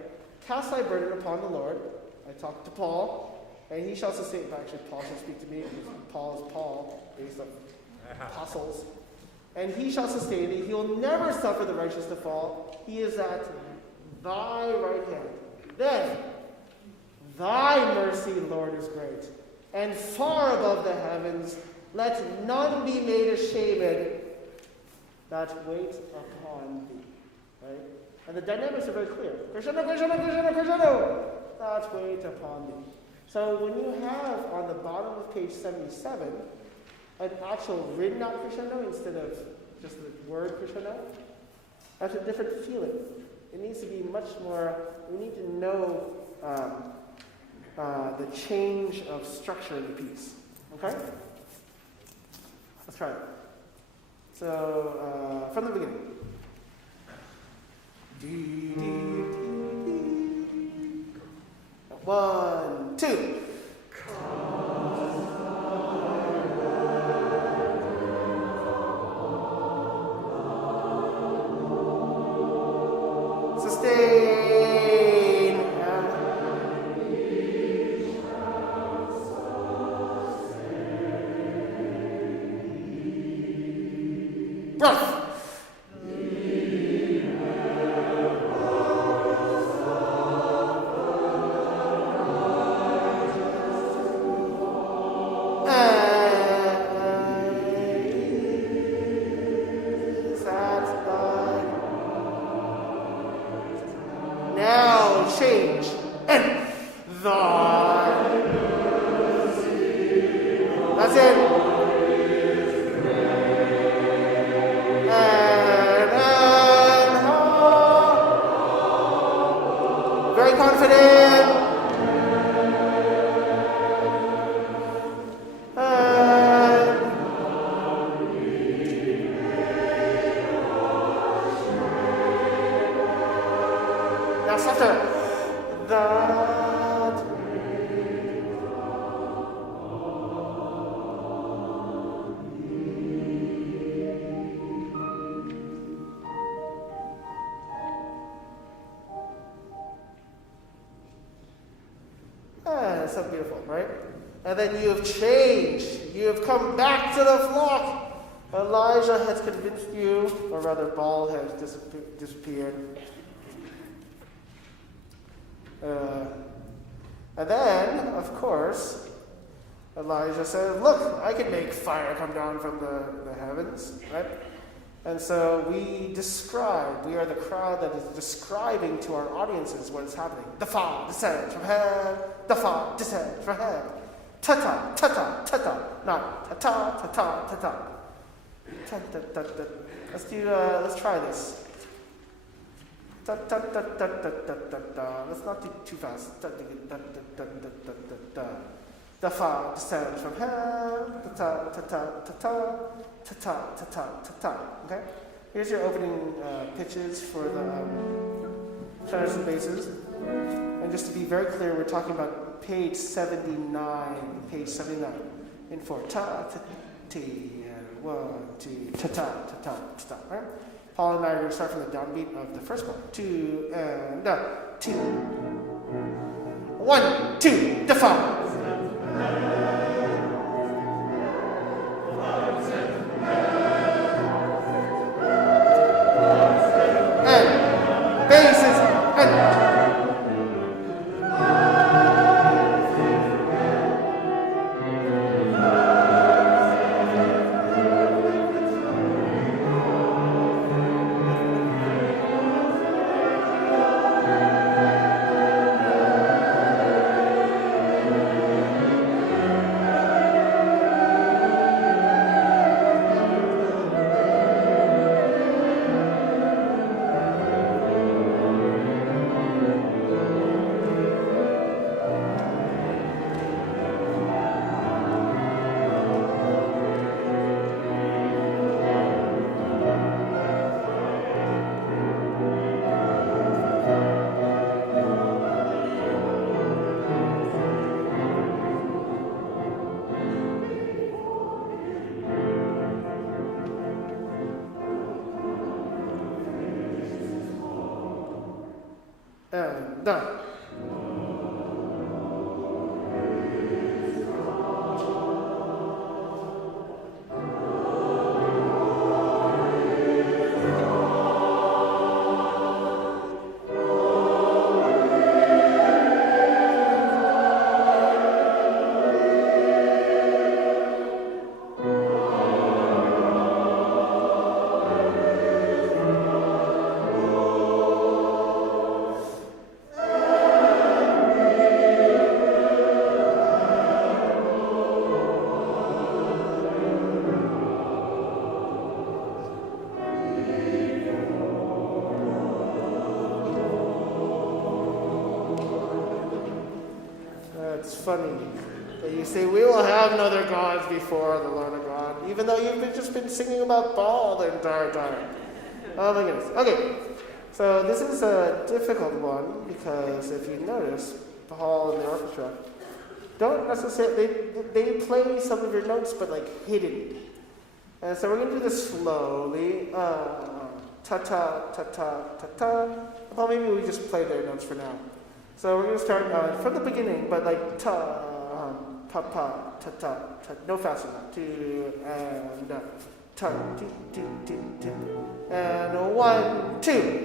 Cast thy burden upon the Lord. I talked to Paul, and he shall sustain. Actually, Paul shall speak to me, because Paul is Paul, based on apostles. And he shall sustain thee. He will never suffer the righteous to fall. He is at thy right hand. Then, thy mercy, Lord, is great, and far above the heavens. Let none be made ashamed that wait upon thee. Right? And the dynamics are very clear. Crescendo, crescendo, crescendo, crescendo. That wait upon thee. So when you have on the bottom of page 77 an actual written out crescendo instead of just the word crescendo, that's a different feeling. It needs to be much more, we need to know the change of structure in the piece. Okay? Let's try it. So, from the beginning. D, D, D, D. 1, 2. Sustain. Breath. Now change. And thy. That's it. And very confident. Now softer. That. It's so beautiful, right? And then you have changed. You have come back to the flock. Elijah has convinced you, or rather, Baal has disappeared. And then, of course, Elijah said, look, I can make fire come down from the heavens, right? And so we are the crowd that is describing to our audiences what is happening. The fire descends from heaven, the fire descends from heaven. ta-ta, ta-ta, ta-ta, not ta-ta, ta-ta, ta-ta. Ta-ta-ta-ta. Let's try this. Ta-ta-ta-ta-ta-ta-ta. Let's not do too fast. Ta-ta-ta-ta-ta-ta-ta. The fa descends from heaven. Ta-ta-ta-ta-ta-ta. Ta-ta-ta-ta-ta-ta. Okay? Here's your opening pitches for the tenors and basses. And just to be very clear, we're talking about page 79. Page 79. In 4. Ta-ta-ti. 1, 2. Ta-ta-ta-ta-ta. Right? Paul and I are going to start from the downbeat of the first one. 2 and 2. 1, 2, the fa. And basses and done. It's funny that you say, we will have no other gods before the Lord our God, even though you've just been singing about Baal the entire time. Oh my goodness. Okay, so this is a difficult one because if you notice, Paul and the orchestra don't necessarily, they play some of your notes, but like hidden. And so we're going to do this slowly. Ta-ta, ta-ta, ta-ta. Well, maybe we just play their notes for now. So we're going to start from the beginning, but like ta, pa, pa, ta, ta, ta. No faster than that. 2 and ta, ti, ti, ti, ti. And 1, 2.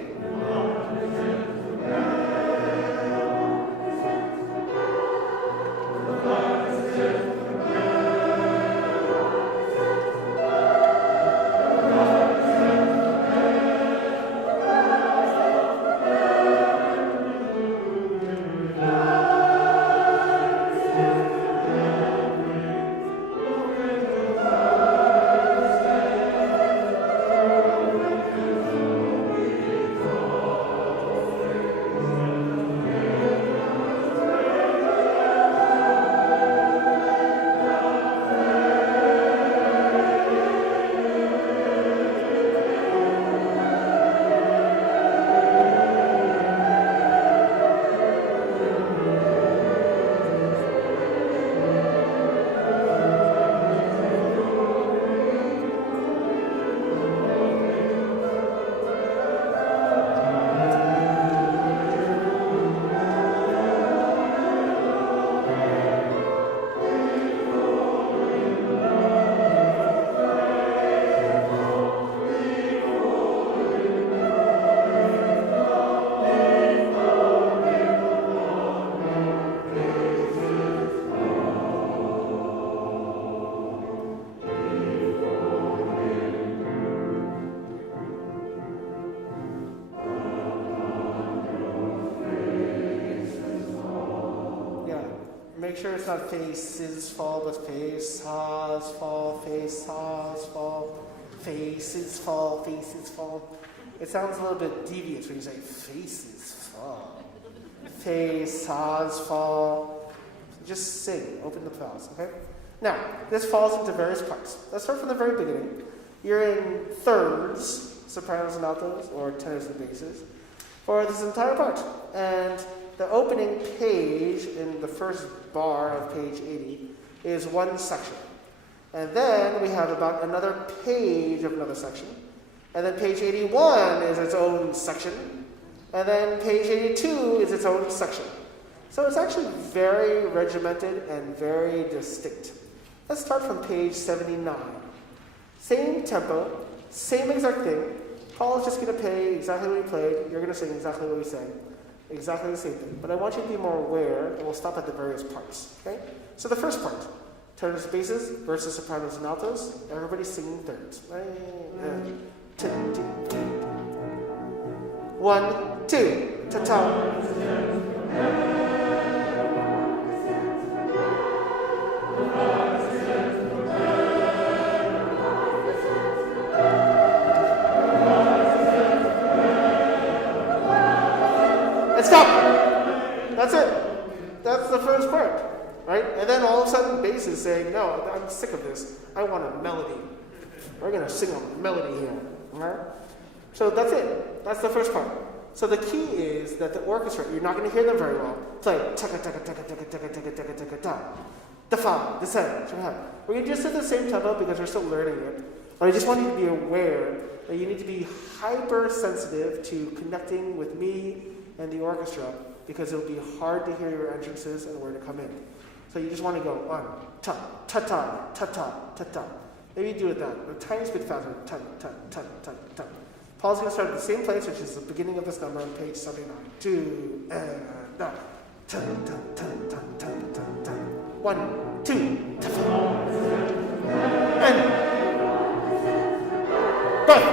Make sure it's not faces fall, but face, saws fall, face, saws fall, faces fall, faces fall. It sounds a little bit devious when you say faces fall. Face, saws fall. Just sing, open the vowels, okay? Now, this falls into various parts. Let's start from the very beginning. You're in thirds, sopranos and altos, or tenors and basses, for this entire part. And the opening page in the first bar of page 80 is one section. And then we have about another page of another section. And then page 81 is its own section. And then page 82 is its own section. So it's actually very regimented and very distinct. Let's start from page 79. Same tempo, same exact thing. Paul is just going to play exactly what he played. You're going to sing exactly what we sang. Exactly the same thing. But I want you to be more aware, and we'll stop at the various parts. Okay? So the first part, tenors, basses versus sopranos and altos. Everybody's singing thirds. 1, 2, ta-ta. Stop! That's it. That's the first part, right? And then all of a sudden, bass is saying, no, I'm sick of this. I want a melody. We're going to sing a melody here, all right? So that's it. That's the first part. So the key is that the orchestra, you're not going to hear them very well. Play taka taka taka taka taka taka taka taka ta. The fa, the sen, we're going to just do the same tempo because we're still learning it. But I just want you to be aware that you need to be hypersensitive to connecting with me and the orchestra, because it'll be hard to hear your entrances and where to come in. So you just want to go on, ta, ta, ta, ta, ta, ta, ta. Maybe do it that, a tiny bit faster, ta, ta, ta, ta, ta. Paul's going to start at the same place, which is the beginning of this number on page 79. 2, and ta, ta, ta, ta, ta, ta, ta, ta. 1, 2, ta, and back.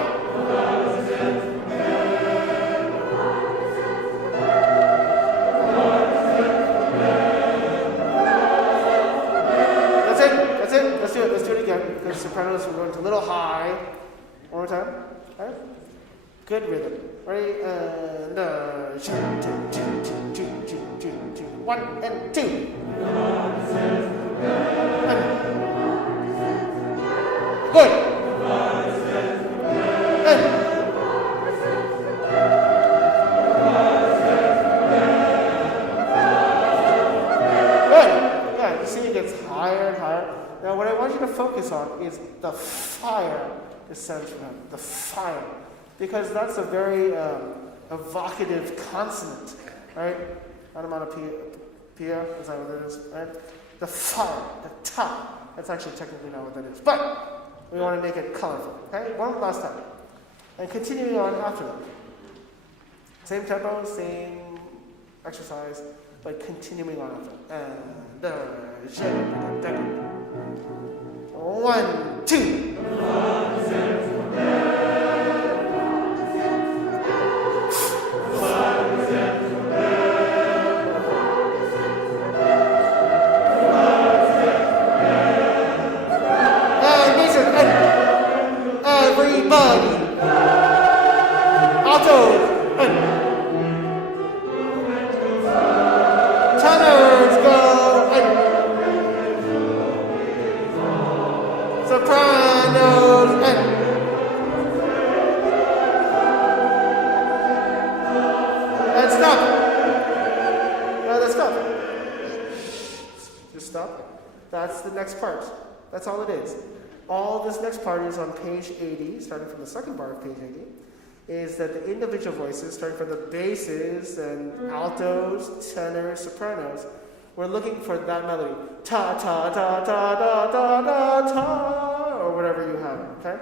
Let's do it again, because sopranos we're going to a little high. One more time. All right? Good rhythm. Ready? And 1 and 2. Good. Good. Yeah, you see it gets higher and higher. Now, what I want you to focus on is the fire descends from him. The fire. Because that's a very evocative consonant, right? Onomatopoeia, is that what it is, right? The fire, the ta. That's actually technically not what that is. But we want to make it colorful, okay? One last time. And continuing on after that. Same tempo, same exercise, but continuing on after. And 1, 2. Everybody. Altos. Tenors go. Sopranos. And stop. No, let's stop. Just stop. That's the next part. That's all it is. All this next part is on page 80, starting from the second bar of page 80, is that the individual voices, starting from the basses and altos, tenors, sopranos, we're looking for that melody. Ta, ta, ta, ta, ta, ta, ta, ta, or whatever you have, okay?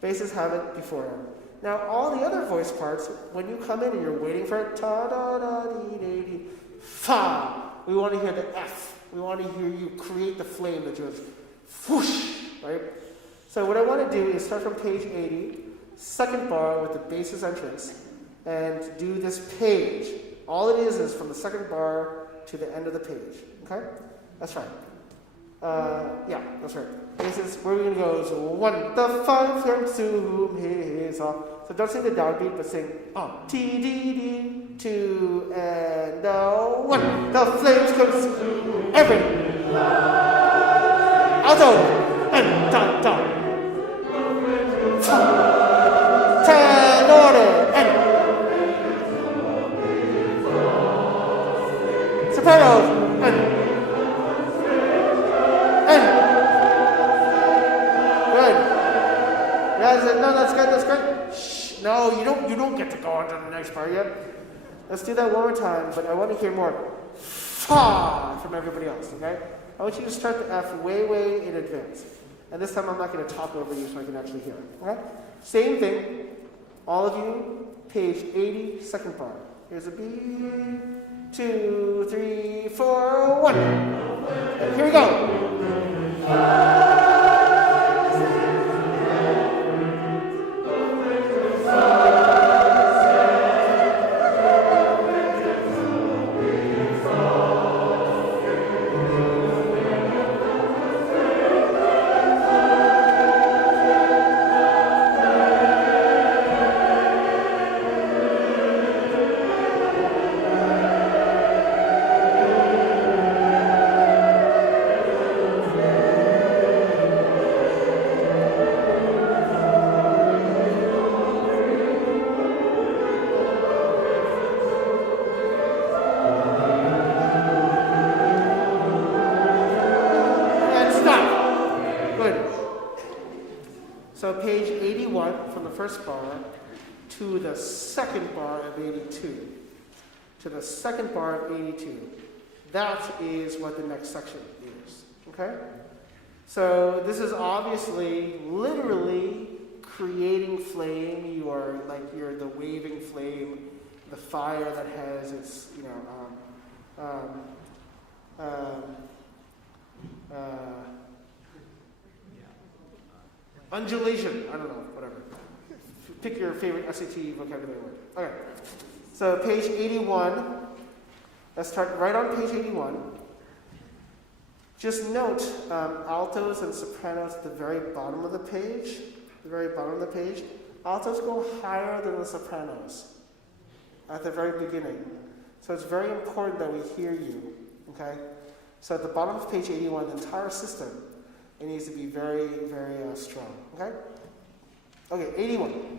Basses have it beforehand. Now, all the other voice parts, when you come in and you're waiting for it, ta, da, da, dee, dee, dee, fa, we want to hear the F. We want to hear you create the flame that goes whoosh, right? So what I want to do is start from page 80, second bar with the basses entrance, and do this page. All it is from the second bar to the end of the page, okay? That's right. Yeah, that's right. This is where we're going to go is 1, the 5 consume his all. So don't sing the downbeat, but sing T, D, D, 2, and 1. The flames consume everything. Alto, and da, da. Tenore, and soprano, and good. No, that's good. That's great. Shh. No, you don't get to go on to the next part yet. Let's do that one more time, but I want to hear more fa from everybody else. Okay? I want you to start the F way in advance, and this time I'm not going to talk over you so I can actually hear it. Okay? Same thing. All of you, page 80, second bar. Here's a B. 2, 3, 4, 1. And here we go. So page 81 from the first bar to the second bar of 82. To the second bar of 82. That is what the next section is. Okay? So this is obviously literally creating flame. You're the waving flame, the fire that has its, undulation. I don't know, whatever. Pick your favorite SAT vocabulary word. Okay. So page 81. Let's start right on page 81. Just note altos and sopranos at the very bottom of the page. The very bottom of the page. Altos go higher than the sopranos at the very beginning. So it's very important that we hear you. Okay? So at the bottom of page 81, the entire system, it needs to be very, very strong. Okay? Okay, 81.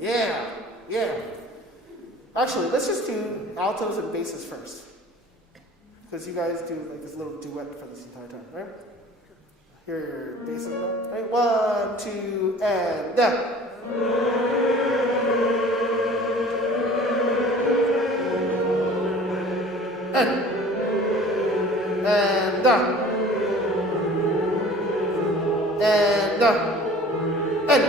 Yeah. Actually, let's just do altos and basses first. Because you guys do like this little duet for this entire time, right? Here are your basses now. Right? 1, 2, and down. And down. And down. And.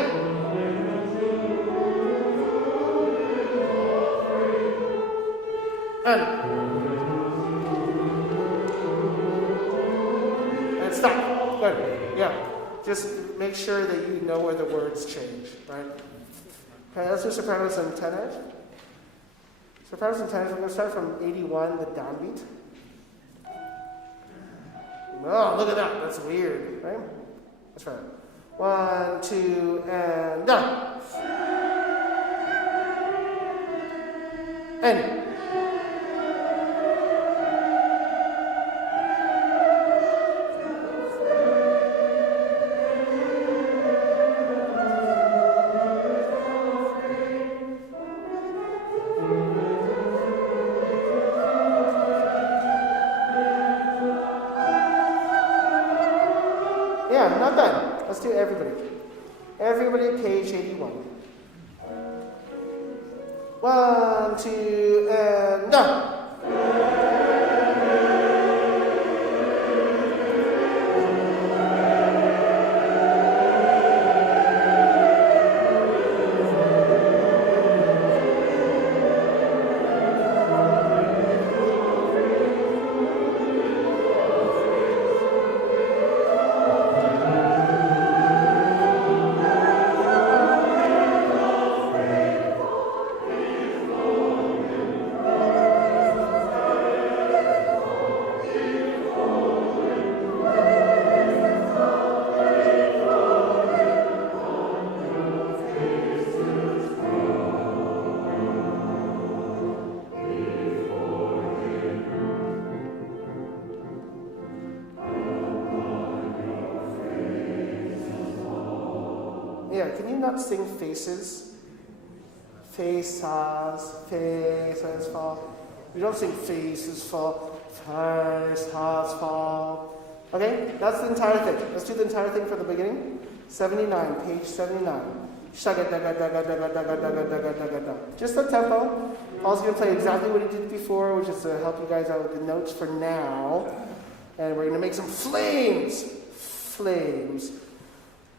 And stop. Good. Yeah. Just make sure that you know where the words change, right? Okay, let's do sopranos and tenors. Sopranos and tenors, we're going to start from 81, the downbeat. Oh, look at that. That's weird, right? Let's try it. 1, 2, and down. And. Yeah, not done. Let's do everybody. Everybody, page 81. 1, 2, and down. Yeah, can you not sing faces? Faces fall. We don't sing faces fall. Faces fall. Okay, that's the entire thing. Let's do the entire thing from the beginning. 79, page 79. Just the tempo. Paul's going to play exactly what he did before, which is to help you guys out with the notes for now. And we're going to make some flames. Flames.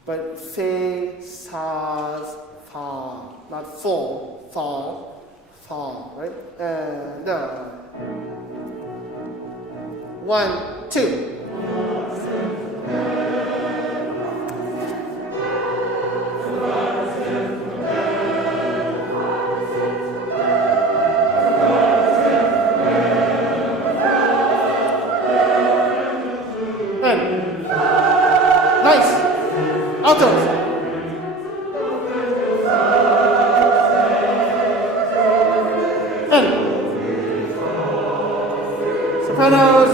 But faces fall. Not full. Fall. Fall. Right? And 1, 2. Nice. Altos. Sopranos.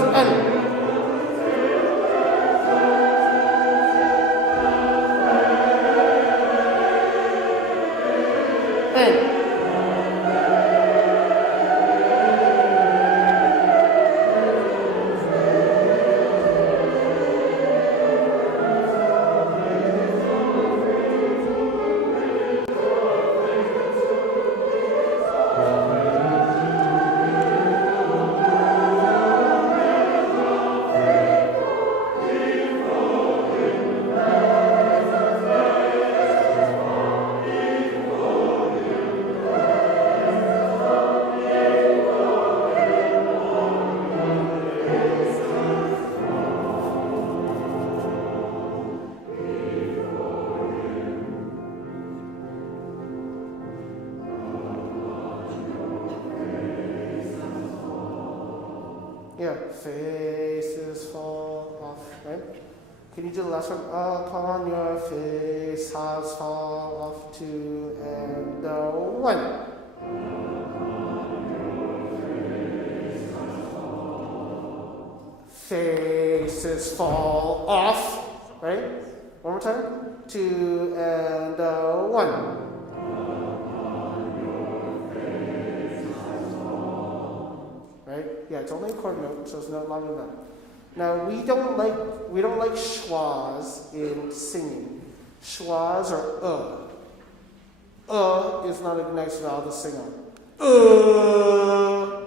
Yeah, faces fall off, right? Can you do the last one? Upon your face has fall off 2 and 1. Faces fall off, right? One more time. 2 and 1. Right? Yeah, it's only a chord note, so it's not longer than that. Now we don't like schwas in singing. Schwas are is not a nice vowel to sing on.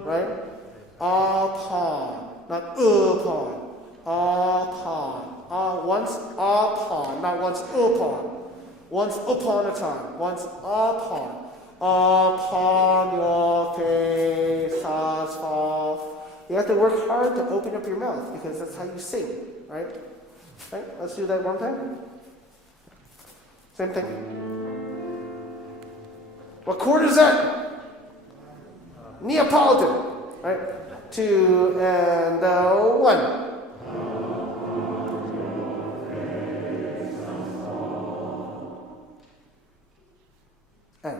Right? Upon, not upon. Upon. Once upon, not once upon. Once upon a time. Once upon. Upon your face has fall. You have to work hard to open up your mouth because that's how you sing, right? Right? Let's do that one time. Same thing. What chord is that? Neapolitan, right? 2 and 1. And.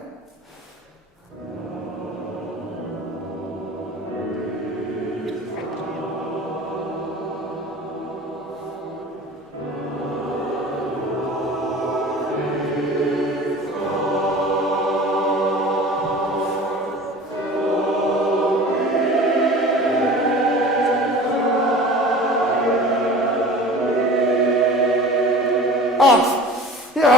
Off. Yeah.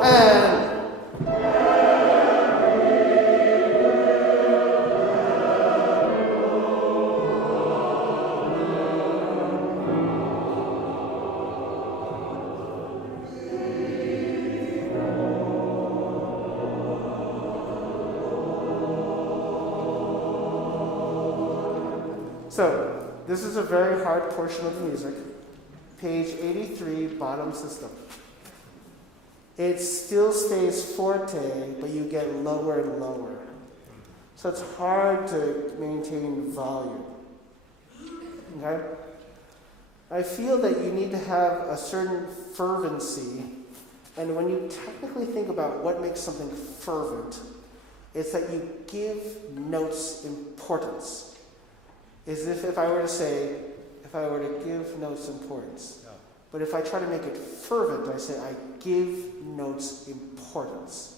And so, this is a very hard portion of the music. Page 83, bottom system. It still stays forte, but you get lower and lower. So it's hard to maintain volume. Okay? I feel that you need to have a certain fervency, and when you technically think about what makes something fervent, it's that you give notes importance. is if I were to give notes importance. But if I try to make it fervent, I say I give notes importance.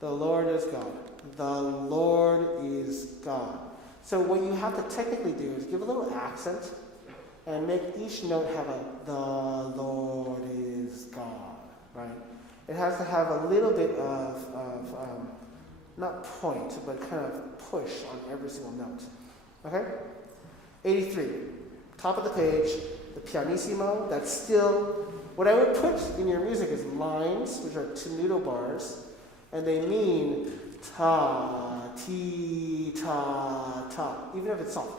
The Lord is God. The Lord is God. So what you have to technically do is give a little accent and make each note have the Lord is God, right? It has to have a little bit of not point, but kind of push on every single note. Okay? 83. Top of the page, the pianissimo. That's still, what I would put in your music is lines, which are tenuto bars, and they mean ta, ti, ta, ta, even if it's soft.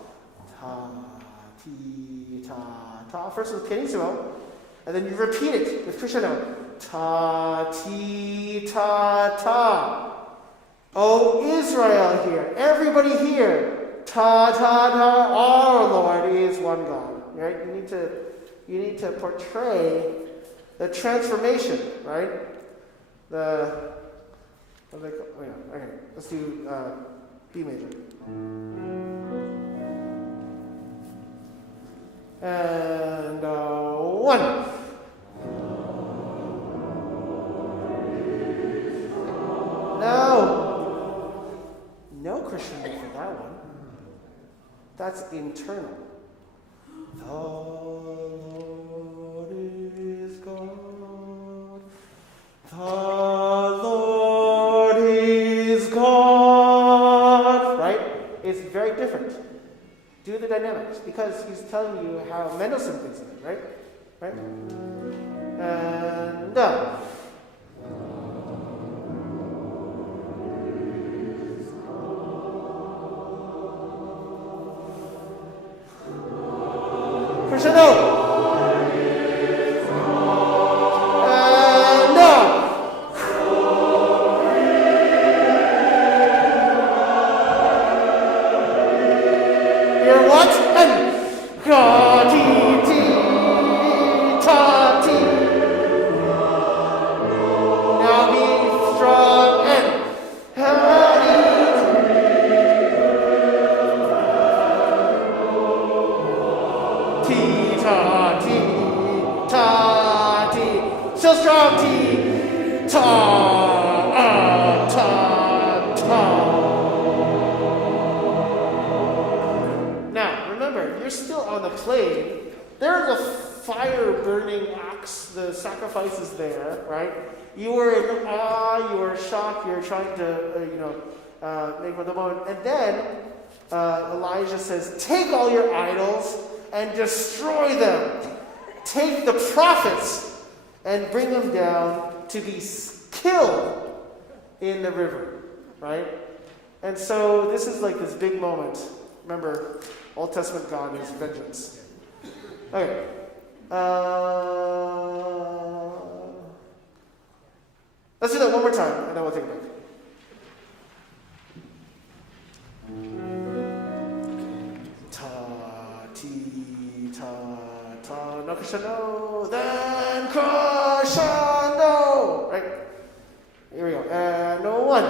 Ta, ti, ta, ta. First with pianissimo, and then you repeat it with crescendo. Ta, ti, ta, ta. Oh, Israel here, everybody here. Ta, ta, ta. Our Lord is one God. Right? You need to portray the transformation, right? Okay, let's do B major. And 1. No crescendo for that one. That's internal. The Lord is God. The Lord is God. Right? It's very different. Do the dynamics because he's telling you how Mendelssohn thinks of it, right? Right? And crescendo. You're what? And ga ti ti ta ti. Now be strong and ti ta ti ta ti. Still strong ti ta ta ta. Now, remember, you're still on the plane. There's a fire-burning axe. The sacrifice is there, right? You were in awe. You were shocked. You're trying to, make the moment. And then Elijah says, "Take all your idols and destroy them. Take the prophets and bring them down to be killed in the river," right? And so this is like this big moment. Remember, Old Testament God is vengeance. Okay. Let's do that one more time, and then we'll take a break. Ta, ti, ta, ta. No crescendo, then crescendo. Right? Here we go. And 1.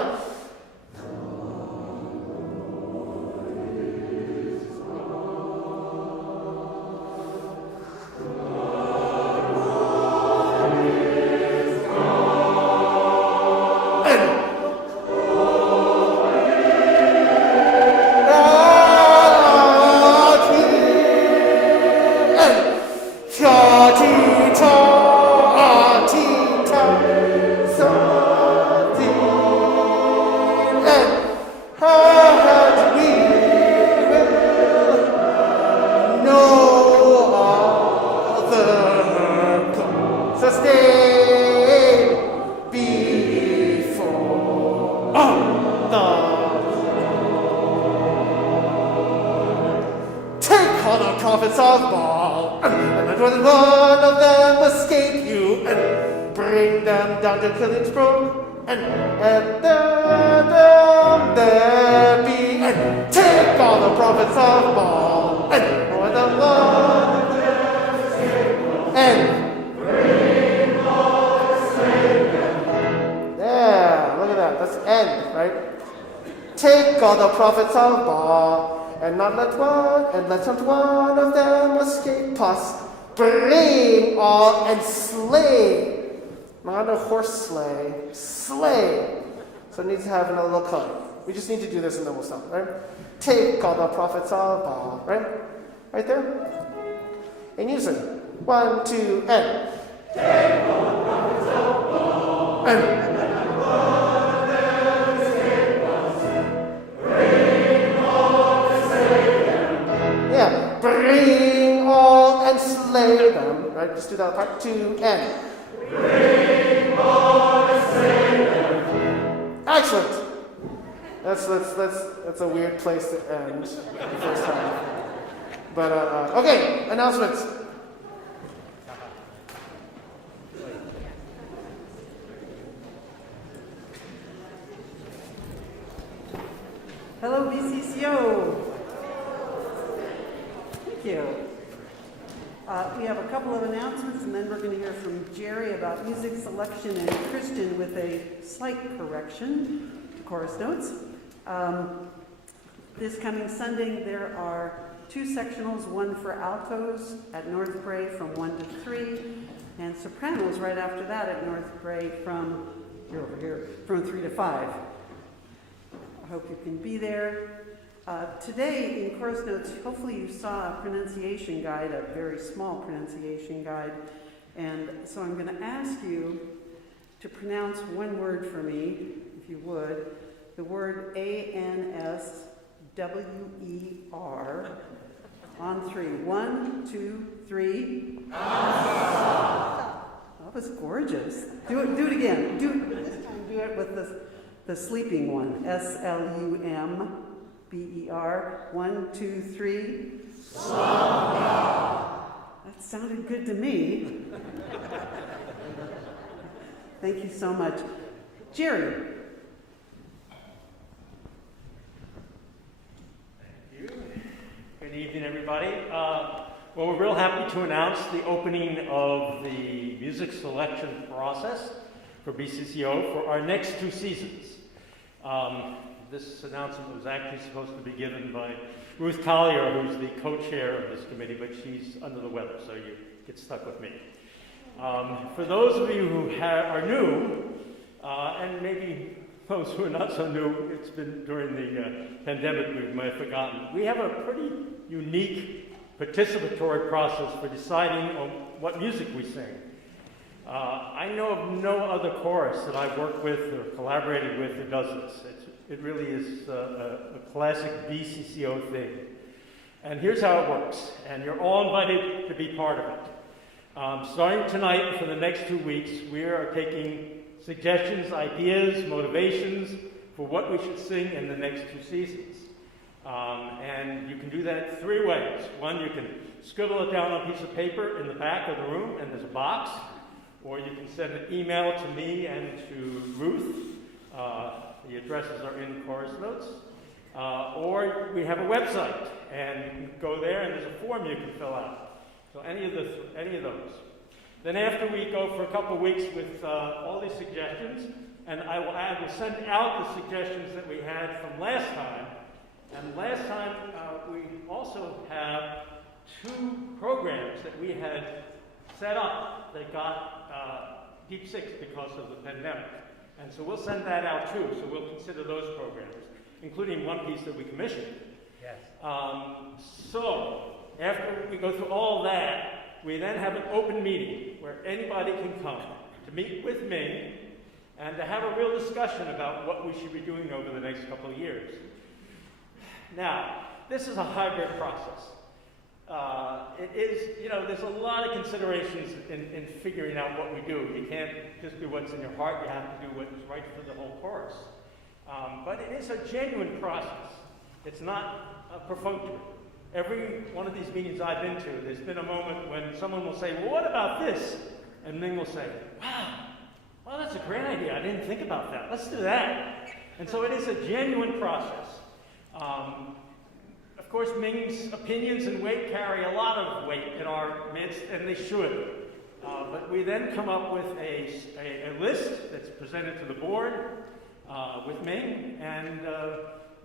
Prophets of Baal, and let one of them escape you, and bring them down to Killingsbrook, and there be, and take all the prophets of Baal, and let them one of them escape you, and bring all escape them. Yeah, look at that. That's end, right? Take all the prophets of Baal, and not let not one of them escape us. Bring all and slay. Not a horse sleigh, slay. So it needs to have another little color. We just need to do this and then we'll stop, right? Take all the prophets of Baal, right? Right there? In unison. 1, 2, and. Take all the prophets of Baal. And. Yeah, bring all and slay them. Right, just do that part. 2 and. Bring all and slay them. Excellent. That's a weird place to end the first time. But okay, announcements. Hello, BCCO. Thank you. We have a couple of announcements, and then we're going to hear from Jerry about music selection and Christian with a slight correction to chorus notes. This coming Sunday, there are 2 sectionals, one for altos at North Bray from 1 to 3, and sopranos right after that at North Bray from, from 3 to 5. I hope you can be there. Today in course notes, hopefully you saw a pronunciation guide, a very small pronunciation guide, and so I'm going to ask you to pronounce one word for me, if you would, the word ANSWER on 3. 1, 2, 3. That was gorgeous. Do it again. This time do it with the sleeping one. SLUMBER. 1, 2, 3. That sounded good to me. Thank you so much. Jerry. Thank you. Good evening, everybody. Well, we're real happy to announce the opening of the music selection process for BCCO for our next 2 seasons. This announcement was actually supposed to be given by Ruth Collier, who's the co-chair of this committee, but she's under the weather, so you get stuck with me. For those of you who are new, and maybe those who are not so new, it's been during the pandemic we might have forgotten, we have a pretty unique participatory process for deciding on what music we sing. I know of no other chorus that I've worked with or collaborated with that does this. It really is a classic BCCO thing. And here's how it works, and you're all invited to be part of it. Starting tonight for the next 2 weeks, we are taking suggestions, ideas, motivations for what we should sing in the next 2 seasons. And you can do that 3 ways. One, you can scribble it down on a piece of paper in the back of the room, and there's a box. Or you can send an email to me and to Ruth. The addresses are in chorus notes. Or we have a website, and you can go there, and there's a form you can fill out. So any of those. Then after we go for a couple of weeks with all these suggestions, and I will send out the suggestions that we had from last time. And last time we also have 2 programs that we had set up that got deep six because of the pandemic. And so we'll send that out too, so we'll consider those programs, including one piece that we commissioned. Yes. So after we go through all that, we then have an open meeting where anybody can come to meet with me and to have a real discussion about what we should be doing over the next couple of years. Now, this is a hybrid process. It is, there's a lot of considerations in figuring out what we do. You can't just do what's in your heart, you have to do what's right for the whole chorus. But it is a genuine process. It's not perfunctory. Every one of these meetings I've been to, there's been a moment when someone will say, well, what about this? And Ming will say, wow, well, that's a great idea. I didn't think about that. Let's do that. And so it is a genuine process. Of course, Ming's opinions and weight carry a lot of weight in our midst, and they should. But we then come up with a list that's presented to the board with Ming, and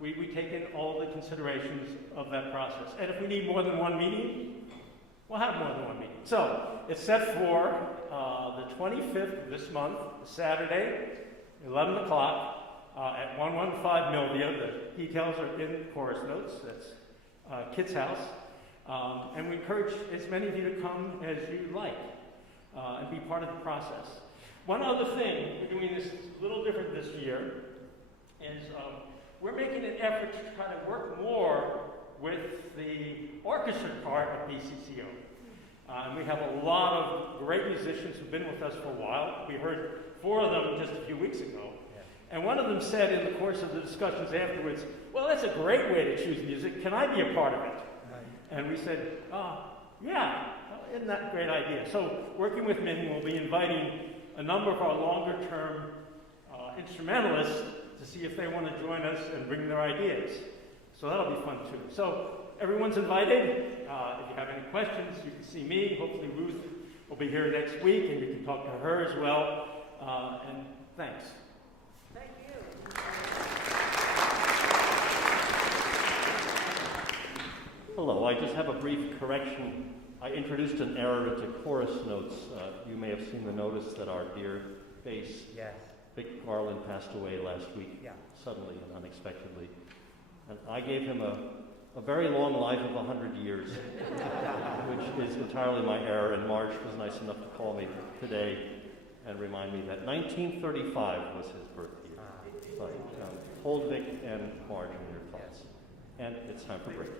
we take in all the considerations of that process. And if we need more than one meeting, we'll have more than one meeting. So it's set for the 25th of this month, Saturday, 11 o'clock, at 115 Milvia. The details are in the chorus notes. That's Kit's house. And we encourage as many of you to come as you like and be part of the process. One other thing, we're doing this a little different this year, is we're making an effort to try to work more with the orchestra part of BCCO. And we have a lot of great musicians who've been with us for a while. We heard 4 of them just a few weeks ago. And one of them said in the course of the discussions afterwards, well, that's a great way to choose music. Can I be a part of it? And we said, yeah, isn't that a great idea? So working with Min, we'll be inviting a number of our longer-term instrumentalists to see if they want to join us and bring their ideas. So that'll be fun too. So everyone's invited. If you have any questions, you can see me. Hopefully Ruth will be here next week, and you can talk to her as well. And thanks. Thank you. Hello, I just have a brief correction. I introduced an error into chorus notes. You may have seen the notice that our dear bass, Vic Garland, passed away last week, suddenly and unexpectedly. And I gave him a very long life of 100 years, which is entirely my error, and Marge was nice enough to call me today and remind me that 1935 was his birth year. But hold Vic and Marge in your thoughts. And it's time for break.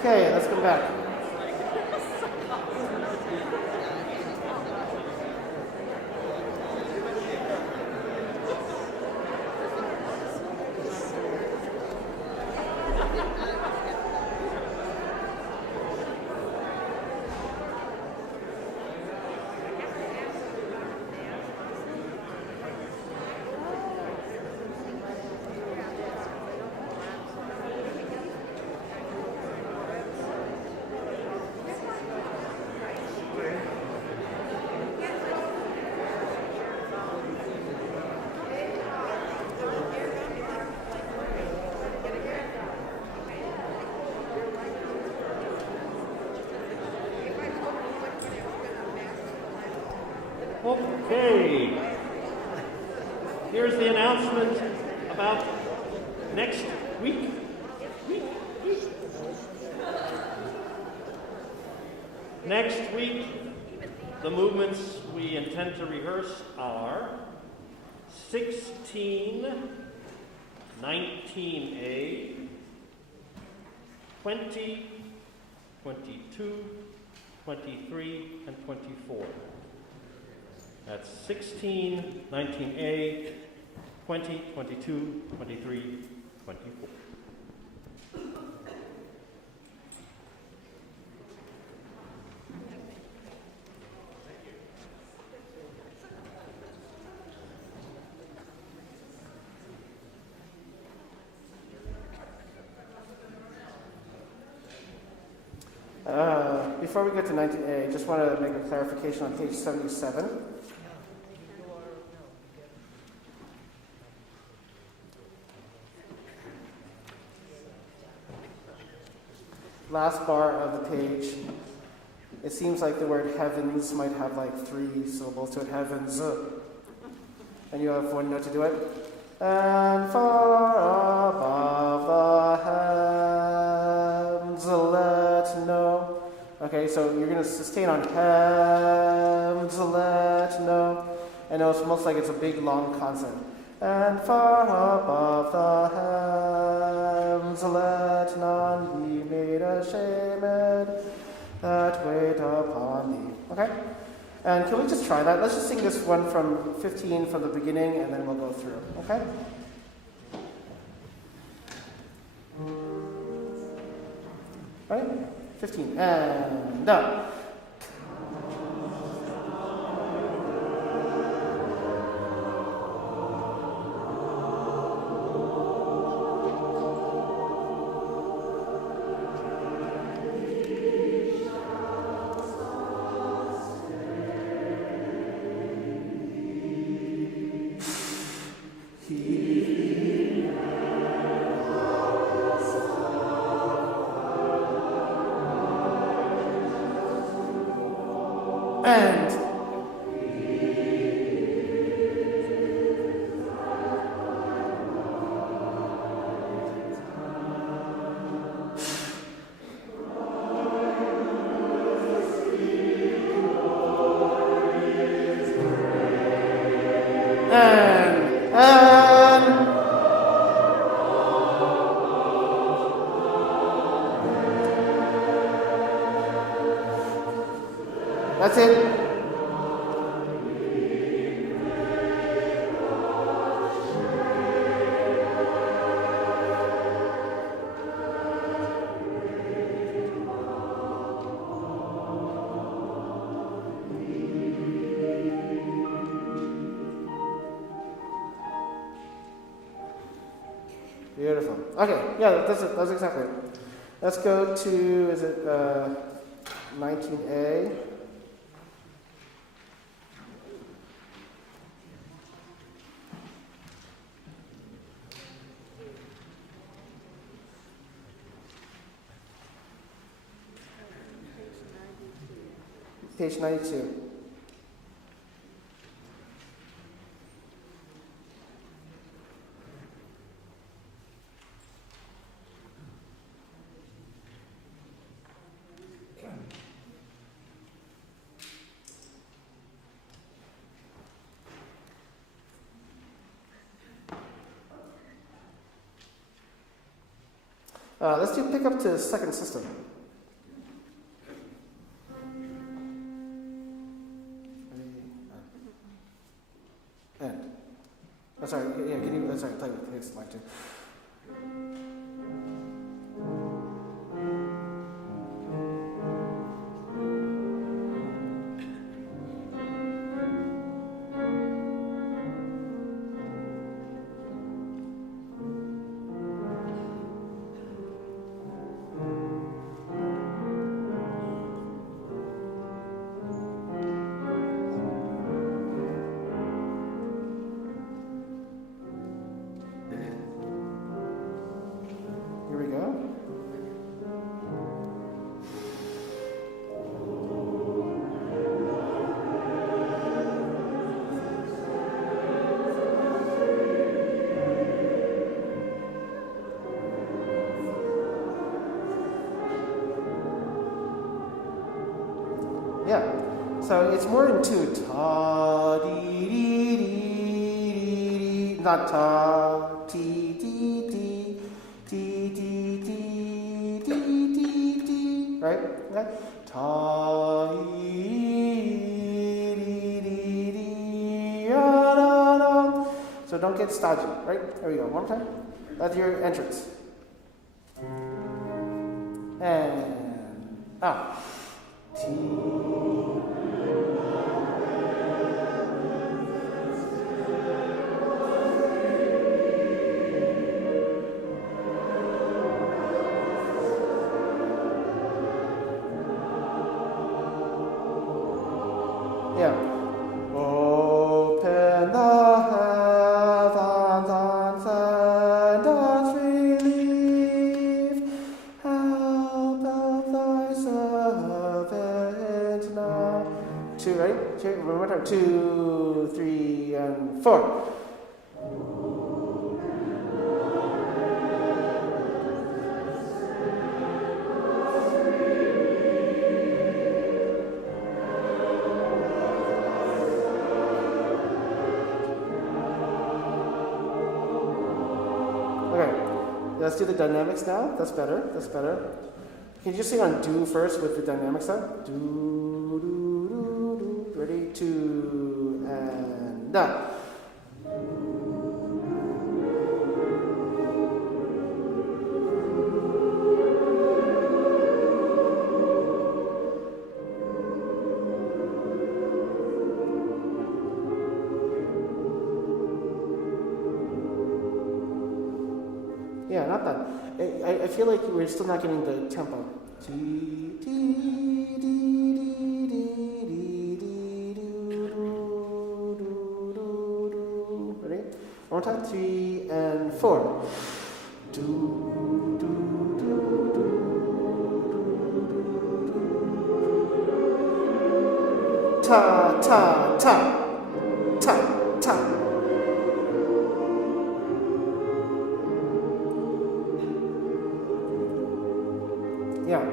Okay, let's come back. Okay. Here's the announcement about next week. Next week, the movements we intend to rehearse are 16, 19A, 20, 22, 23, and 24. That's 16, 19A, 20, 22, 23, 24. Before we get to 19A, just want to make a clarification on page 77. Last bar of the page, it seems like the word heavens might have like 3 syllables to it, heavens. And you have 1 note to do it. And far above the heavens, let know. Okay, so you're going to sustain on heavens, let know. And it's almost like it's a big long consonant. And far above the heavens, let none be made ashamed that wait upon thee. Okay? And can we just try that? Let's just sing this one from 15 from the beginning, and then we'll go through. Okay? Right? 15. And done. And that's it. Beautiful. Okay, yeah, that's it. That's exactly it. Let's go to, is it 19A? Page 92. Let's do pick up to second system. And. Oh, sorry, yeah, can you, sorry, play with his mic too. Here we go. Yeah, so it's more into ta dee dee dee dee, not ta ti ti ti ti ti ti ti ti ti, right? Okay. Ta dee dee dee dee da da da. So don't get stodgy, right? There we go. One more time. That's your entrance. And ah. Yeah. Open the heavens and send us relief. Help thy servant now. Two, right? Two, one more time. 2, 3, and 4. Let's do the dynamics now. That's better. That's better. Can you just sing on do first with the dynamics up? Do, do, do, do. Ready? 2, and done. Yeah, not that. I feel like we're still not getting the tempo. Ready? One more time. 3 and 4. Ta ta ta ta ta. Yeah.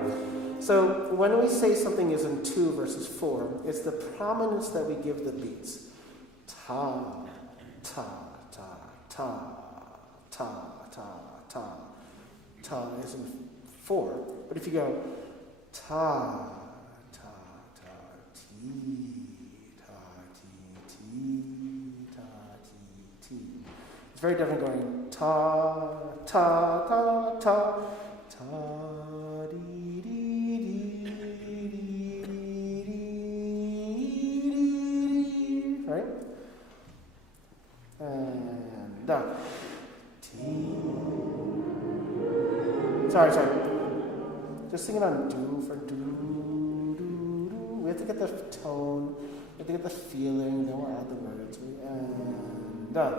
So when we say something is in 2 versus 4, it's the prominence that we give the beats. Ta, ta, ta, ta, ta, ta, ta. Ta is in 4. But if you go ta, ta, ta, ti, ta, ti, ti, ta, ti, ti. It's very different going ta, ta, ta, ta, ta. Right? And done. Sorry. Just sing it on do for do, do, do. We have to get the tone, we have to get the feeling, then we'll add the words. And done.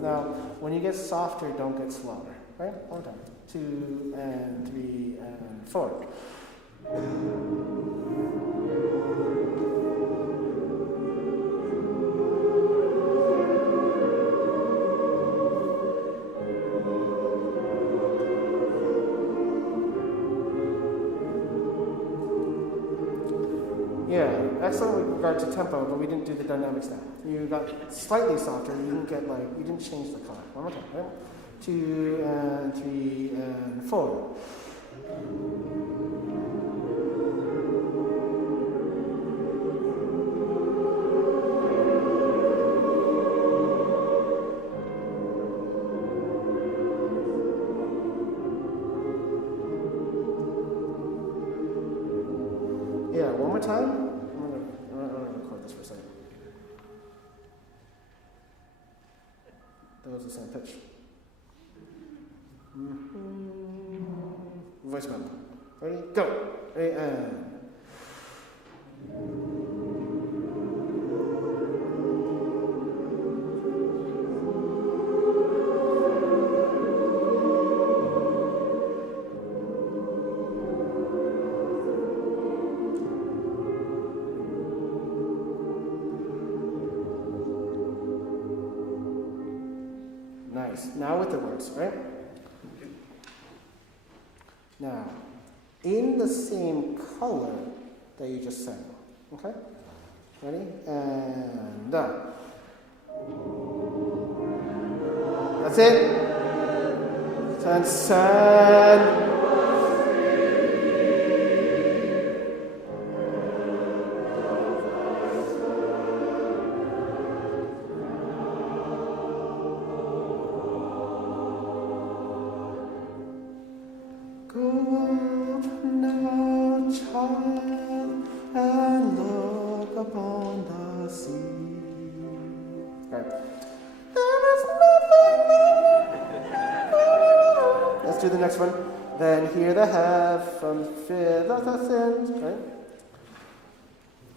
Now, when you get softer, don't get slower. Right? One time. 2 and 3 and 4. Yeah, excellent with regard to tempo, but we didn't do the dynamics now. You got slightly softer. You didn't change the color. One more time. Right? 2 and 3 and 4. Yeah, one more time. I'm gonna record this for a second. That was the same pitch. Voice memo. Ready? Go. Ready, and. Nice. Now with the words, right? Now, in the same color that you just sang. Okay? Ready? And done. That's it. And send. Go up now, child, and look upon the sea. Right. There is nothing. Let's do the next one. Then hear the have from fifth of the sins. Right?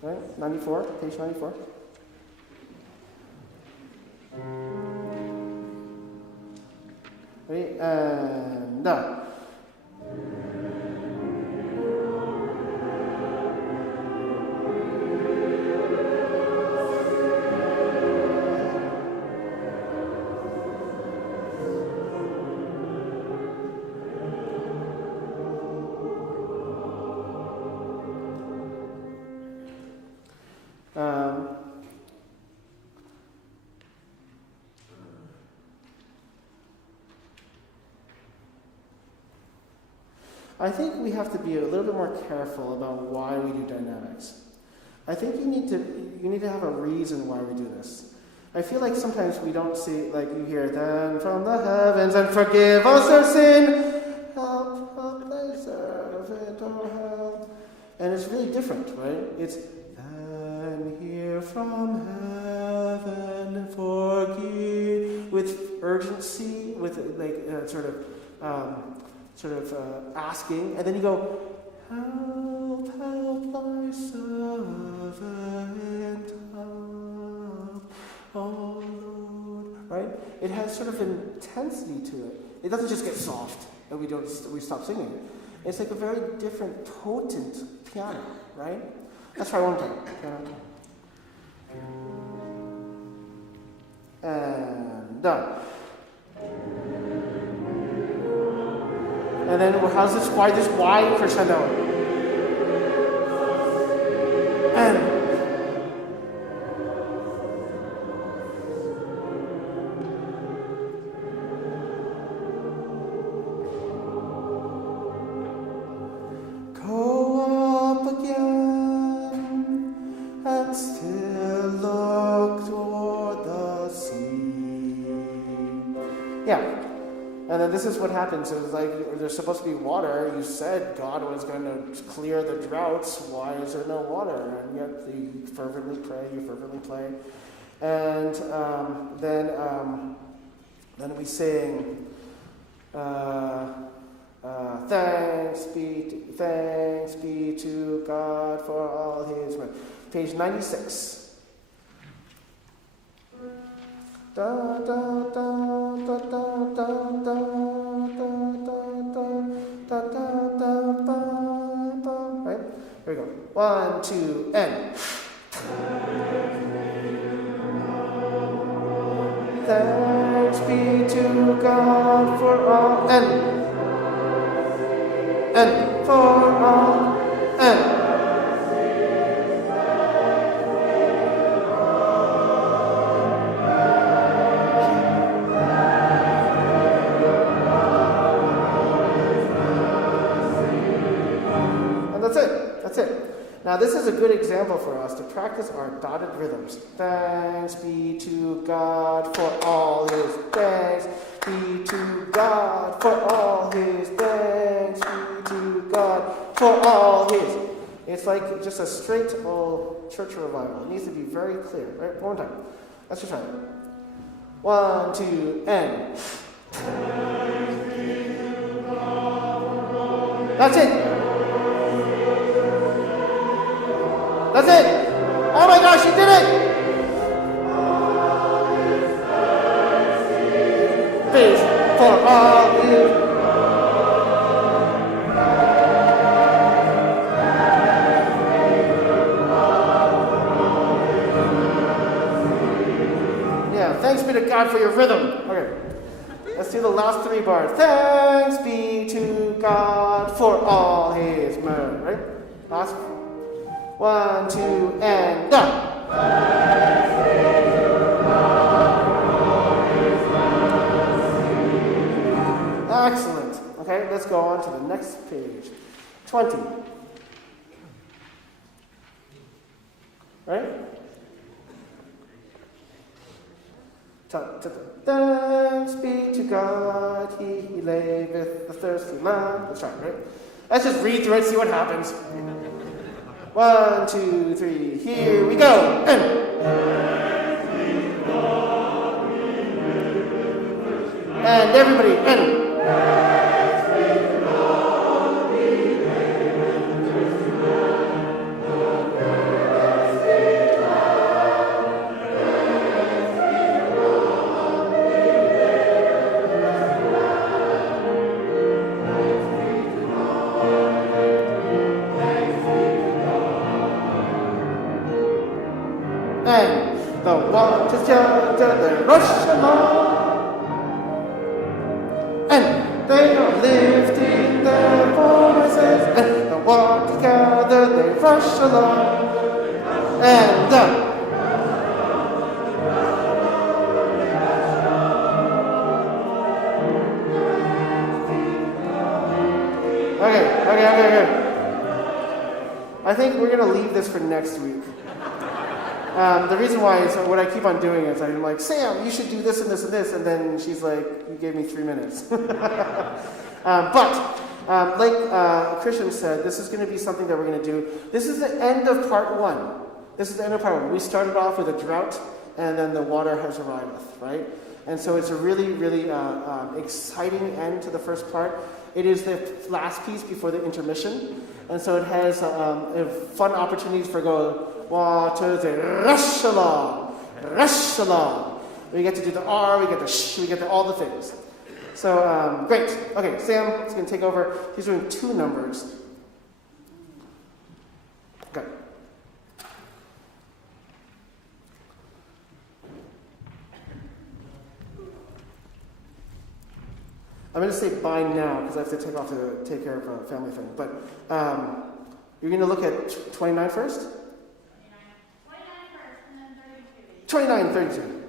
Right? 94, page 94. Ready? And done. I think we have to be a little bit more careful about why we do dynamics. I think you need to have a reason why we do this. I feel like sometimes we don't see, like you hear, then from the heavens and forgive us our sin, help us thy servant, O help. And it's really different, right? It's then hear from heaven, forgive, with urgency, with like asking, and then you go, help thy servant, help, oh Lord, right? It has sort of intensity to it. It doesn't just get soft and we stop singing it. It's like a very different, potent piano, right? Let's try one time. Piano. And done. And then how's this? Why this wide crescendo? And go up again and still look toward the sea. Yeah. And then this is what happens. It's like there's supposed to be water. You said God was going to clear the droughts. Why is there no water? And yet you fervently pray, you fervently play. And then we sing, thanks be to God for all his mercy. Page 96. Da da da da da da da da da da ba ba. Right? Here we go. 1, 2, and. Thanks be to God for all and for all and Now, this is a good example for us to practice our dotted rhythms. Thanks be to God for all his thanks. Be to God for all his thanks. Be to God for all his. It's like just a straight old church revival. It needs to be very clear. Right? One more time. Let's just try it. 1, 2, and. That's it. That's it. Oh my gosh, you did it. Peace for all you. Yeah, thanks be to God for your rhythm. Okay. Let's do the last 3 bars. Thanks be to God for all his mercy. Right? Last 1, 2, and done. Excellent. Okay, let's go on to the next page. 20. Right? Thanks be to God, he laveth the thirsty land. Let's try it, right? Let's just read through it, see what happens. 1, 2, 3, here we go. And everybody, and. And the waters they rush along, and they are lifting their voices, and the waters gather, they rush along, and Okay. I think we're going to leave this for next week. The reason why is what I keep on doing is I'm like, Sam, you should do this and this and this, and then she's like, you gave me 3 minutes. Like Christian said, this is going to be something that we're going to do. This is the end of part 1. We started off with a drought, and then the water has arrived, right? And so it's a really, really exciting end to the first part. It is the last piece before the intermission, and so it has fun opportunities for going, waters, they rush along. We get to do the R, we get the sh, we get to all the things. So, great. Okay, Sam is going to take over. He's doing 2 numbers. Okay. I'm going to say bye now because I have to take off to take care of a family thing. But you're going to look at 29 first? 29 first, and then 32. 29, 32.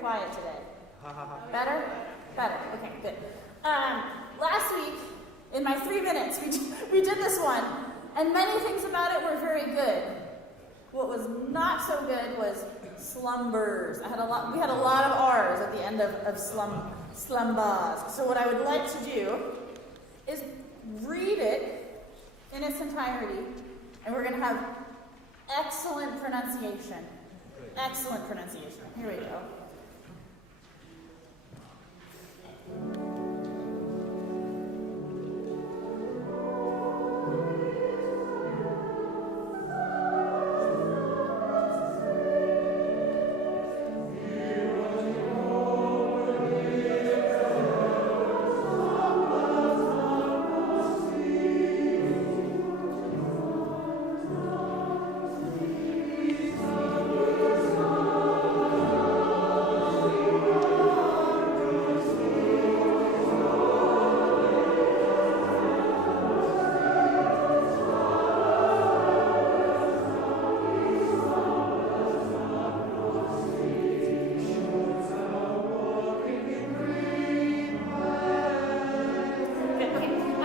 Quiet today. Better? Better. Okay, good. Last week, in my 3 minutes, we did this one, and many things about it were very good. What was not so good was slumbers. We had a lot of R's at the end of slumbers. So what I would like to do is read it in its entirety, and we're going to have excellent pronunciation. Excellent pronunciation. Here we go.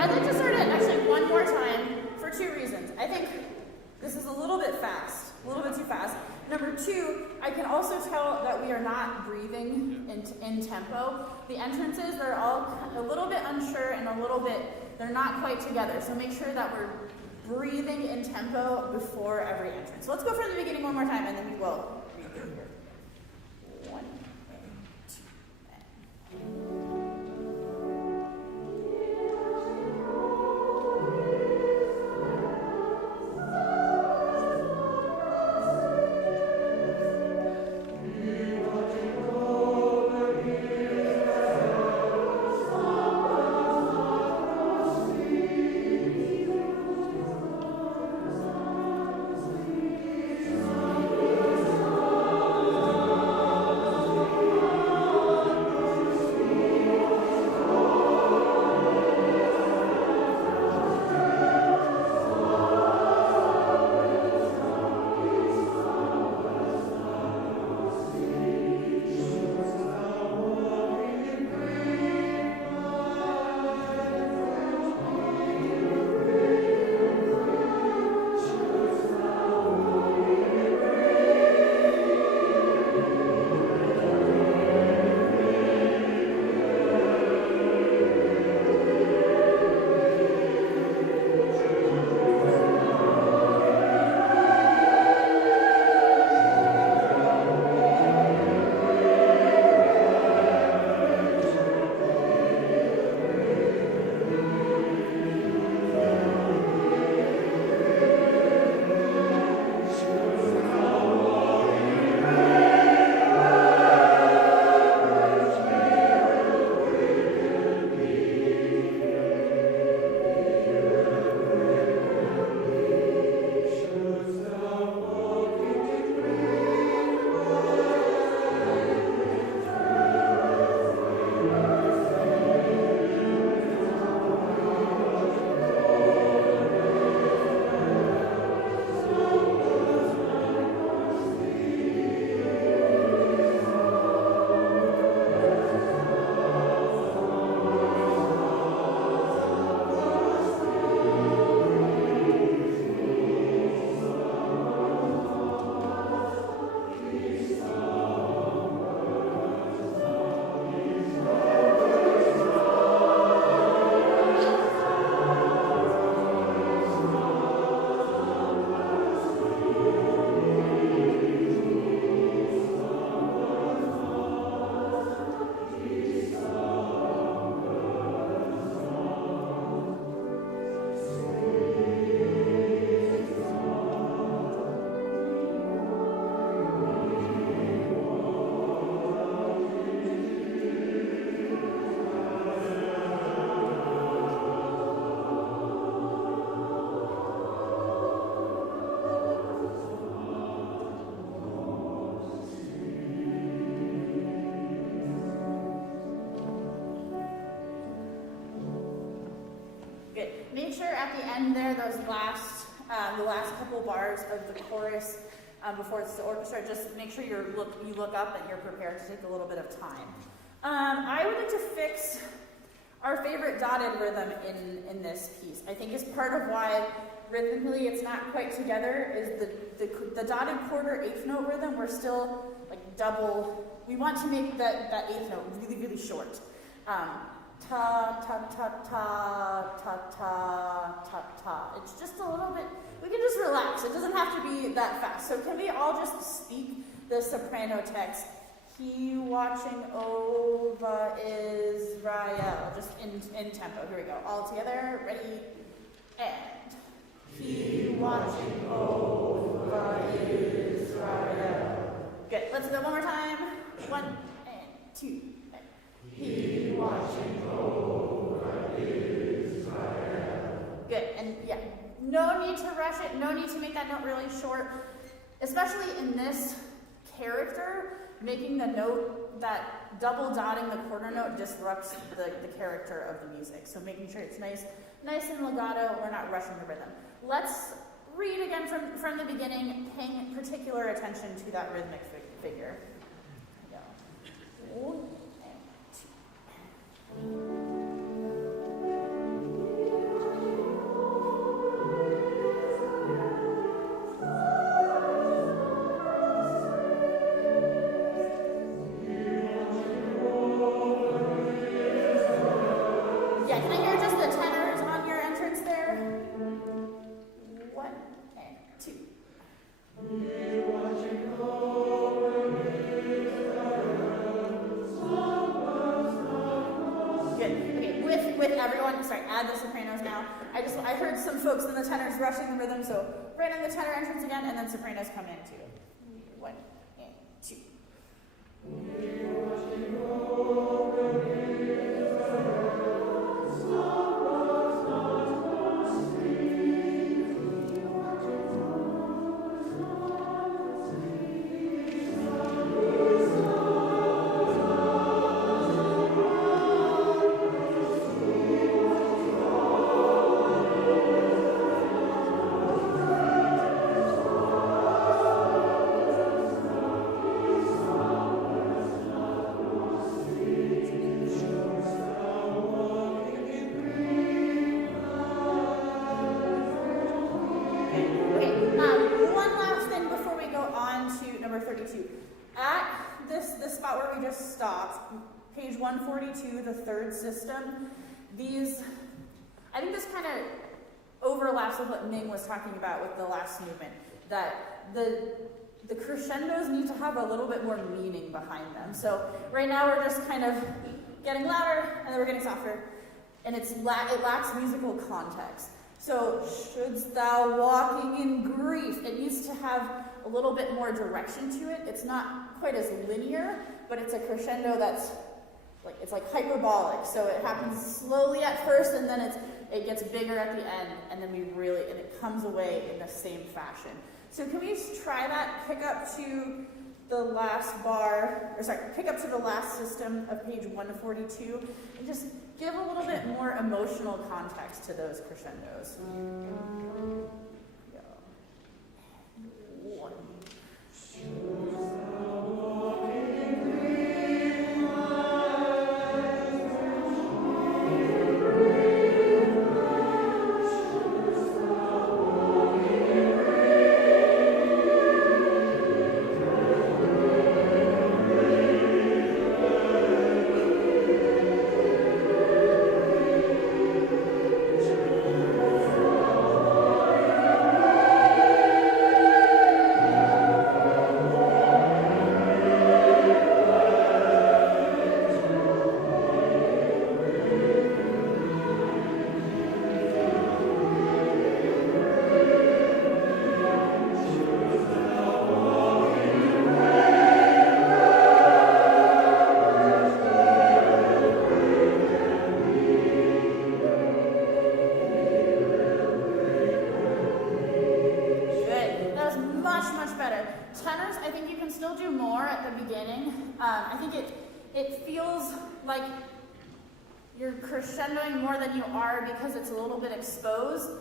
I'd like to start it actually one more time for two reasons. I think this is a little bit fast, a little bit too fast. Number two, I can also tell that we are not breathing in tempo. The entrances, they're all a little bit unsure and a little bit, they're not quite together. So make sure that we're breathing in tempo before every entrance. So let's go from the beginning one more time and then we will read through here. 1 and 2 and... Make sure at the end there, those last, the last couple bars of the chorus before it's the orchestra, just make sure you look up and you're prepared to take a little bit of time. I would like to fix our favorite dotted rhythm in this piece. I think is part of why rhythmically it's not quite together is the dotted quarter eighth note rhythm. We're still like double. We want to make that eighth note really, really short. Ta, ta, ta, ta, ta, ta, ta, ta. It's just a little bit, we can just relax. It doesn't have to be that fast. So can we all just speak the soprano text? He watching over Israel. Just in tempo. Here we go. All together. Ready? And. He watching over Israel. Good. Let's go one more time. 1 and 2. He watching over Israel. Good, and yeah, no need to rush it, no need to make that note really short, especially in this character, making the note, that double dotting the quarter note disrupts the character of the music. So making sure it's nice and legato, we're not rushing the rhythm. Let's read again from the beginning, paying particular attention to that rhythmic figure. Here we go. 1 and 2. sing with everyone. Sorry, add the sopranos now. I heard some folks in the tenors rushing the rhythm, so right on the tenor entrance again, and then sopranos come in too. 1 and 2. This spot where we just stopped, page 142, the third system, I think this kind of overlaps with what Ming was talking about with the last movement, that the crescendos need to have a little bit more meaning behind them. So right now we're just kind of getting louder, and then we're getting softer, and it lacks musical context. So, shouldst thou walking in grief, it needs to have a little bit more direction to it. It's not quite as linear, but it's a crescendo that's it's like hyperbolic. So it happens slowly at first, and then it gets bigger at the end, and then and it comes away in the same fashion. So can we try that? Pick up to the last pick up to the last system of page 142, and just give a little bit more emotional context to those crescendos. One. I think it feels like you're crescendoing more than you are because it's a little bit exposed,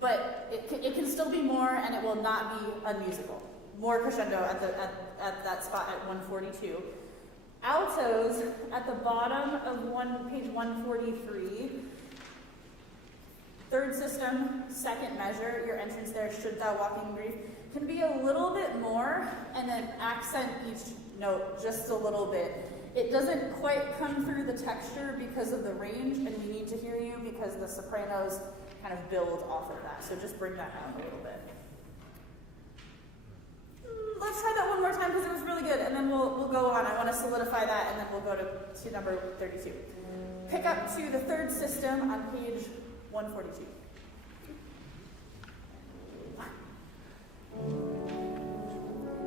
but it can still be more, and it will not be unmusical. More crescendo at that spot at 142. Altos at the bottom of page 143. Third system, second measure, your entrance there, should thou walking in grief, can be a little bit more, and then accent each note just a little bit. It doesn't quite come through the texture because of the range, and we need to hear you because the sopranos kind of build off of that. So just bring that out a little bit. Let's try that one more time because it was really good, and then we'll go on. I want to solidify that, and then we'll go to number 32. Pick up to the third system on page 142.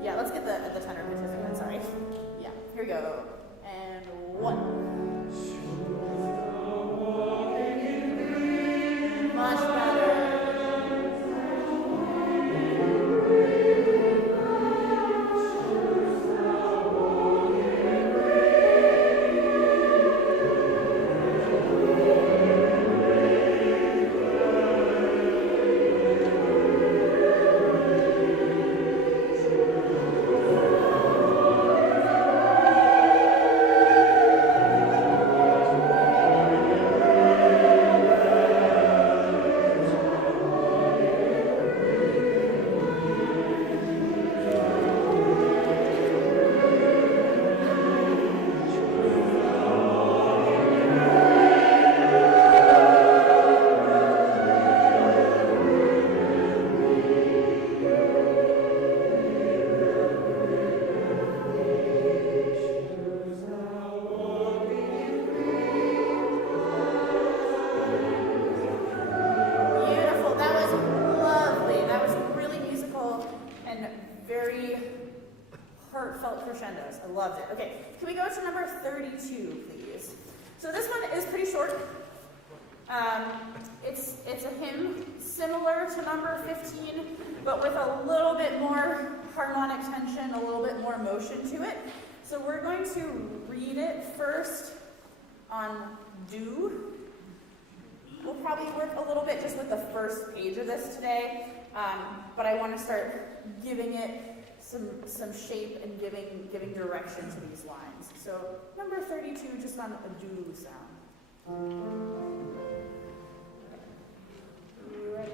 Yeah, let's get the tenor pitches again, sorry. Yeah, here we go. And 1. Much better. Loved it. Okay, can we go to number 32, please? So this one is pretty short. It's a hymn similar to number 15, but with a little bit more harmonic tension, a little bit more motion to it. So we're going to read it first on do. We'll probably work a little bit just with the first page of this today, but I want to start giving it some shape and giving direction to these lines. So number 32, just on a do sound. Ready.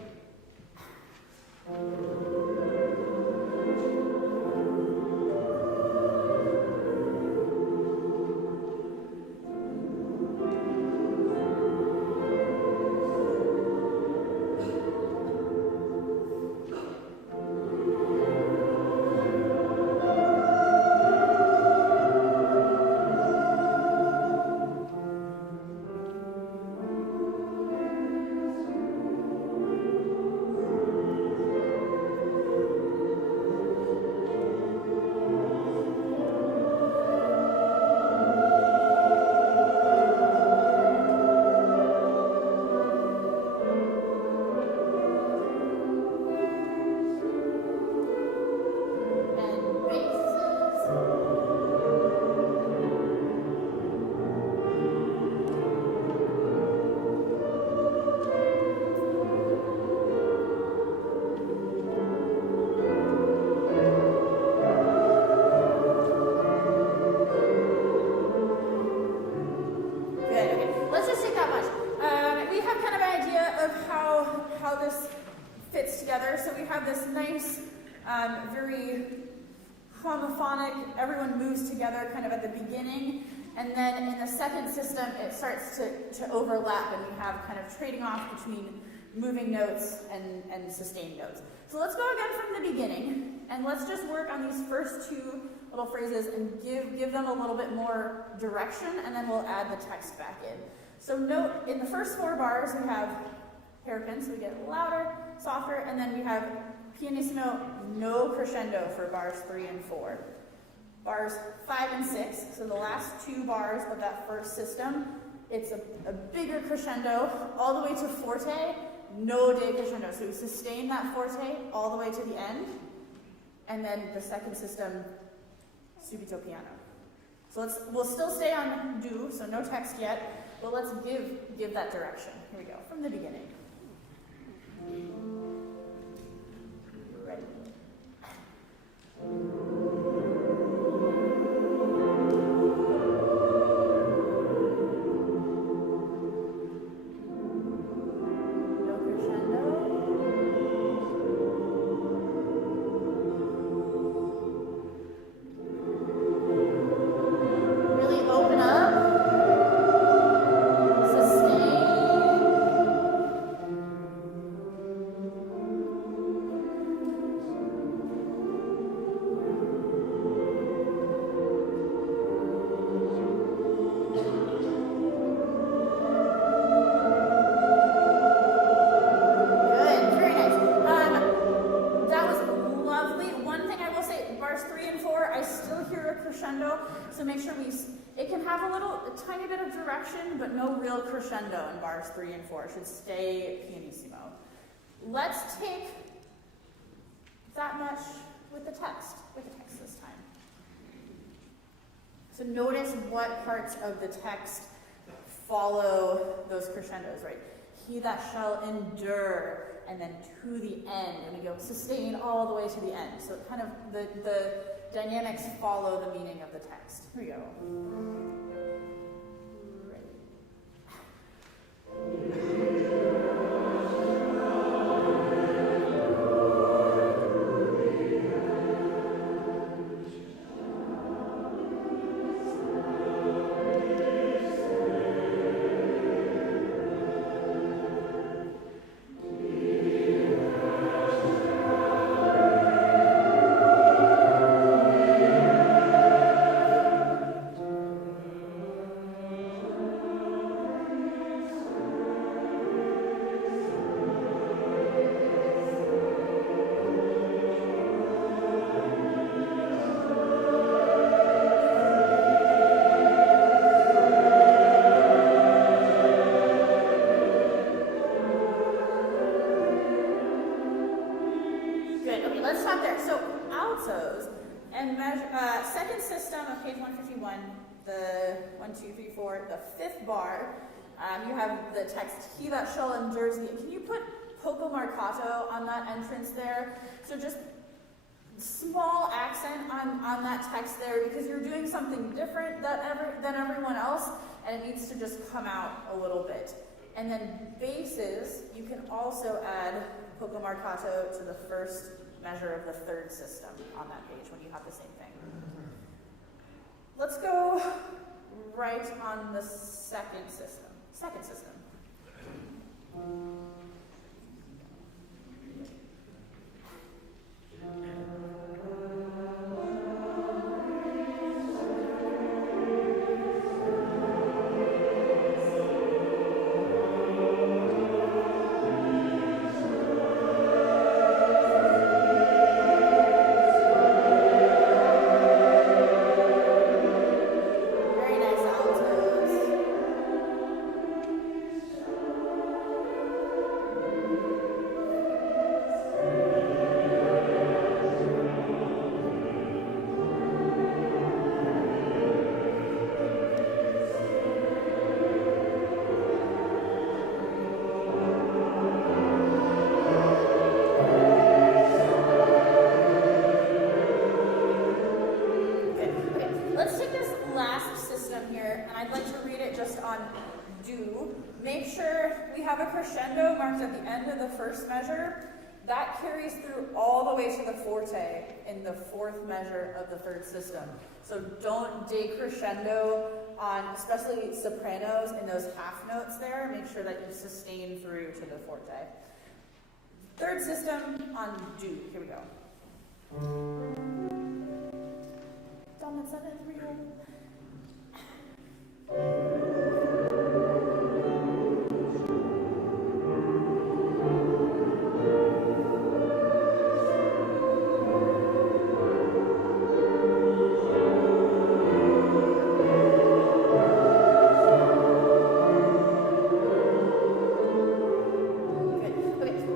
Very homophonic, everyone moves together kind of at the beginning, and then in the second system it starts to overlap, and we have kind of trading off between moving notes and sustained notes. So let's go again from the beginning, and let's just work on these first two little phrases and give them a little bit more direction, and then we'll add the text back in. So note, in the first 4 bars we have hairpins, so we get louder, softer, and then we have pianissimo, no crescendo for bars 3 and 4. Bars 5 and 6, so the last 2 bars of that first system, it's a bigger crescendo all the way to forte, no decrescendo. So we sustain that forte all the way to the end, and then the second system, subito piano. So we'll still stay on do, so no text yet, but let's give that direction. Here we go, from the beginning. Ready. No crescendo. Really open up. Sustain. Good, very nice. That was lovely. One thing I will say, bars 3 and 4, I still hear a crescendo, so make sure it can have a tiny bit of direction, but no real crescendo in bars 3 and 4. It should stay pianissimo. Let's take that much with the text this time. So notice what parts of the text follow those crescendos, right? He that shall endure, and then to the end, and we go sustain all the way to the end. So kind of the dynamics follow the meaning of the text. Here we go. 1, 2, 3, 4, the fifth bar, you have the text, he that shall endures the, can you put poco marcato on that entrance there? So just small accent on that text there, because you're doing something different than everyone else, and it needs to just come out a little bit. And then basses, you can also add poco marcato to the first measure of the third system on that page when you have the same thing. Let's go right on the second system. Very nice altos. Okay, let's take this last system here, and I'd like to read it just on do. Make sure we have a crescendo marked at the end of the first measure. That carries through all the way to the forte in the fourth measure of the third system. So don't decrescendo on, especially sopranos, in those half notes there. Make sure that you sustain through to the forte. Third system on do. Here we go. Dominant 7, 3,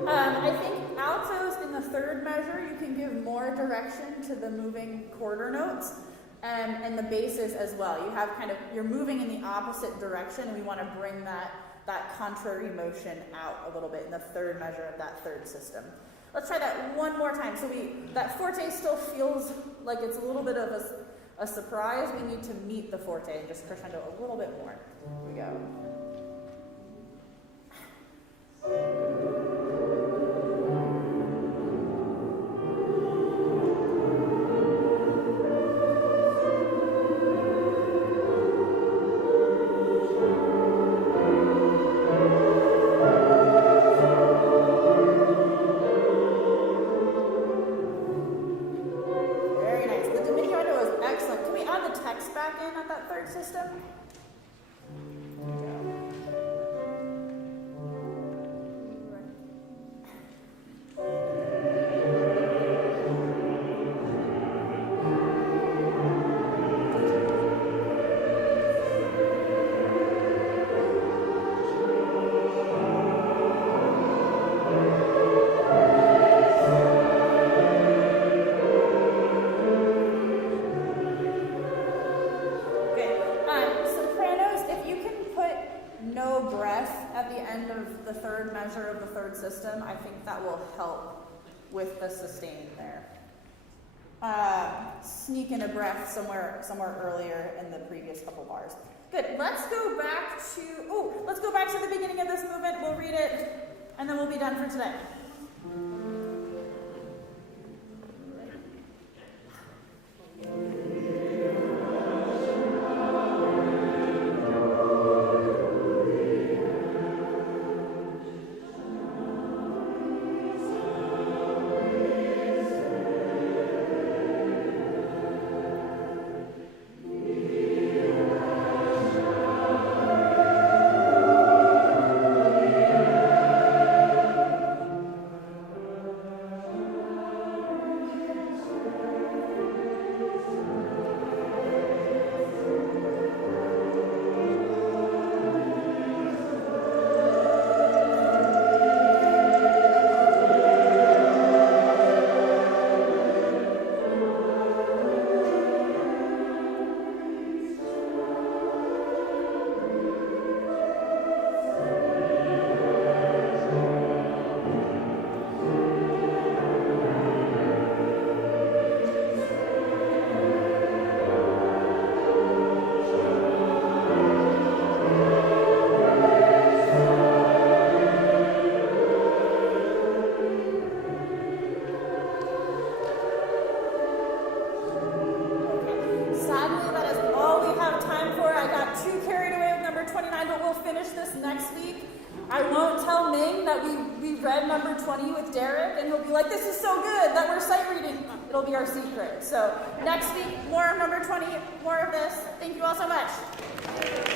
I think altos in the third measure, you can give more direction to the moving quarter notes, and the basses as well. You have you're moving in the opposite direction, and we want to bring that contrary motion out a little bit in the third measure of that third system. Let's try that one more time. So that forte still feels like it's a little bit of a surprise. We need to meet the forte and just crescendo a little bit more. Here we go. Very nice. The diminuendo is excellent. Can we add the text back in at that third system? Okay. Sopranos, if you can put no breath at the end of the third measure of the third system, I think that will help with the sustain there. Sneak in a breath somewhere earlier in the previous couple bars. Good. Let's go back to the beginning of this movement. We'll read it, and then we'll be done for today. finish this next week, I won't tell Ming that we read number 20 with Derek, and he'll be like, this is so good that we're sight reading. It'll be our secret. So next week, more of number 20, more of this. Thank you all so much.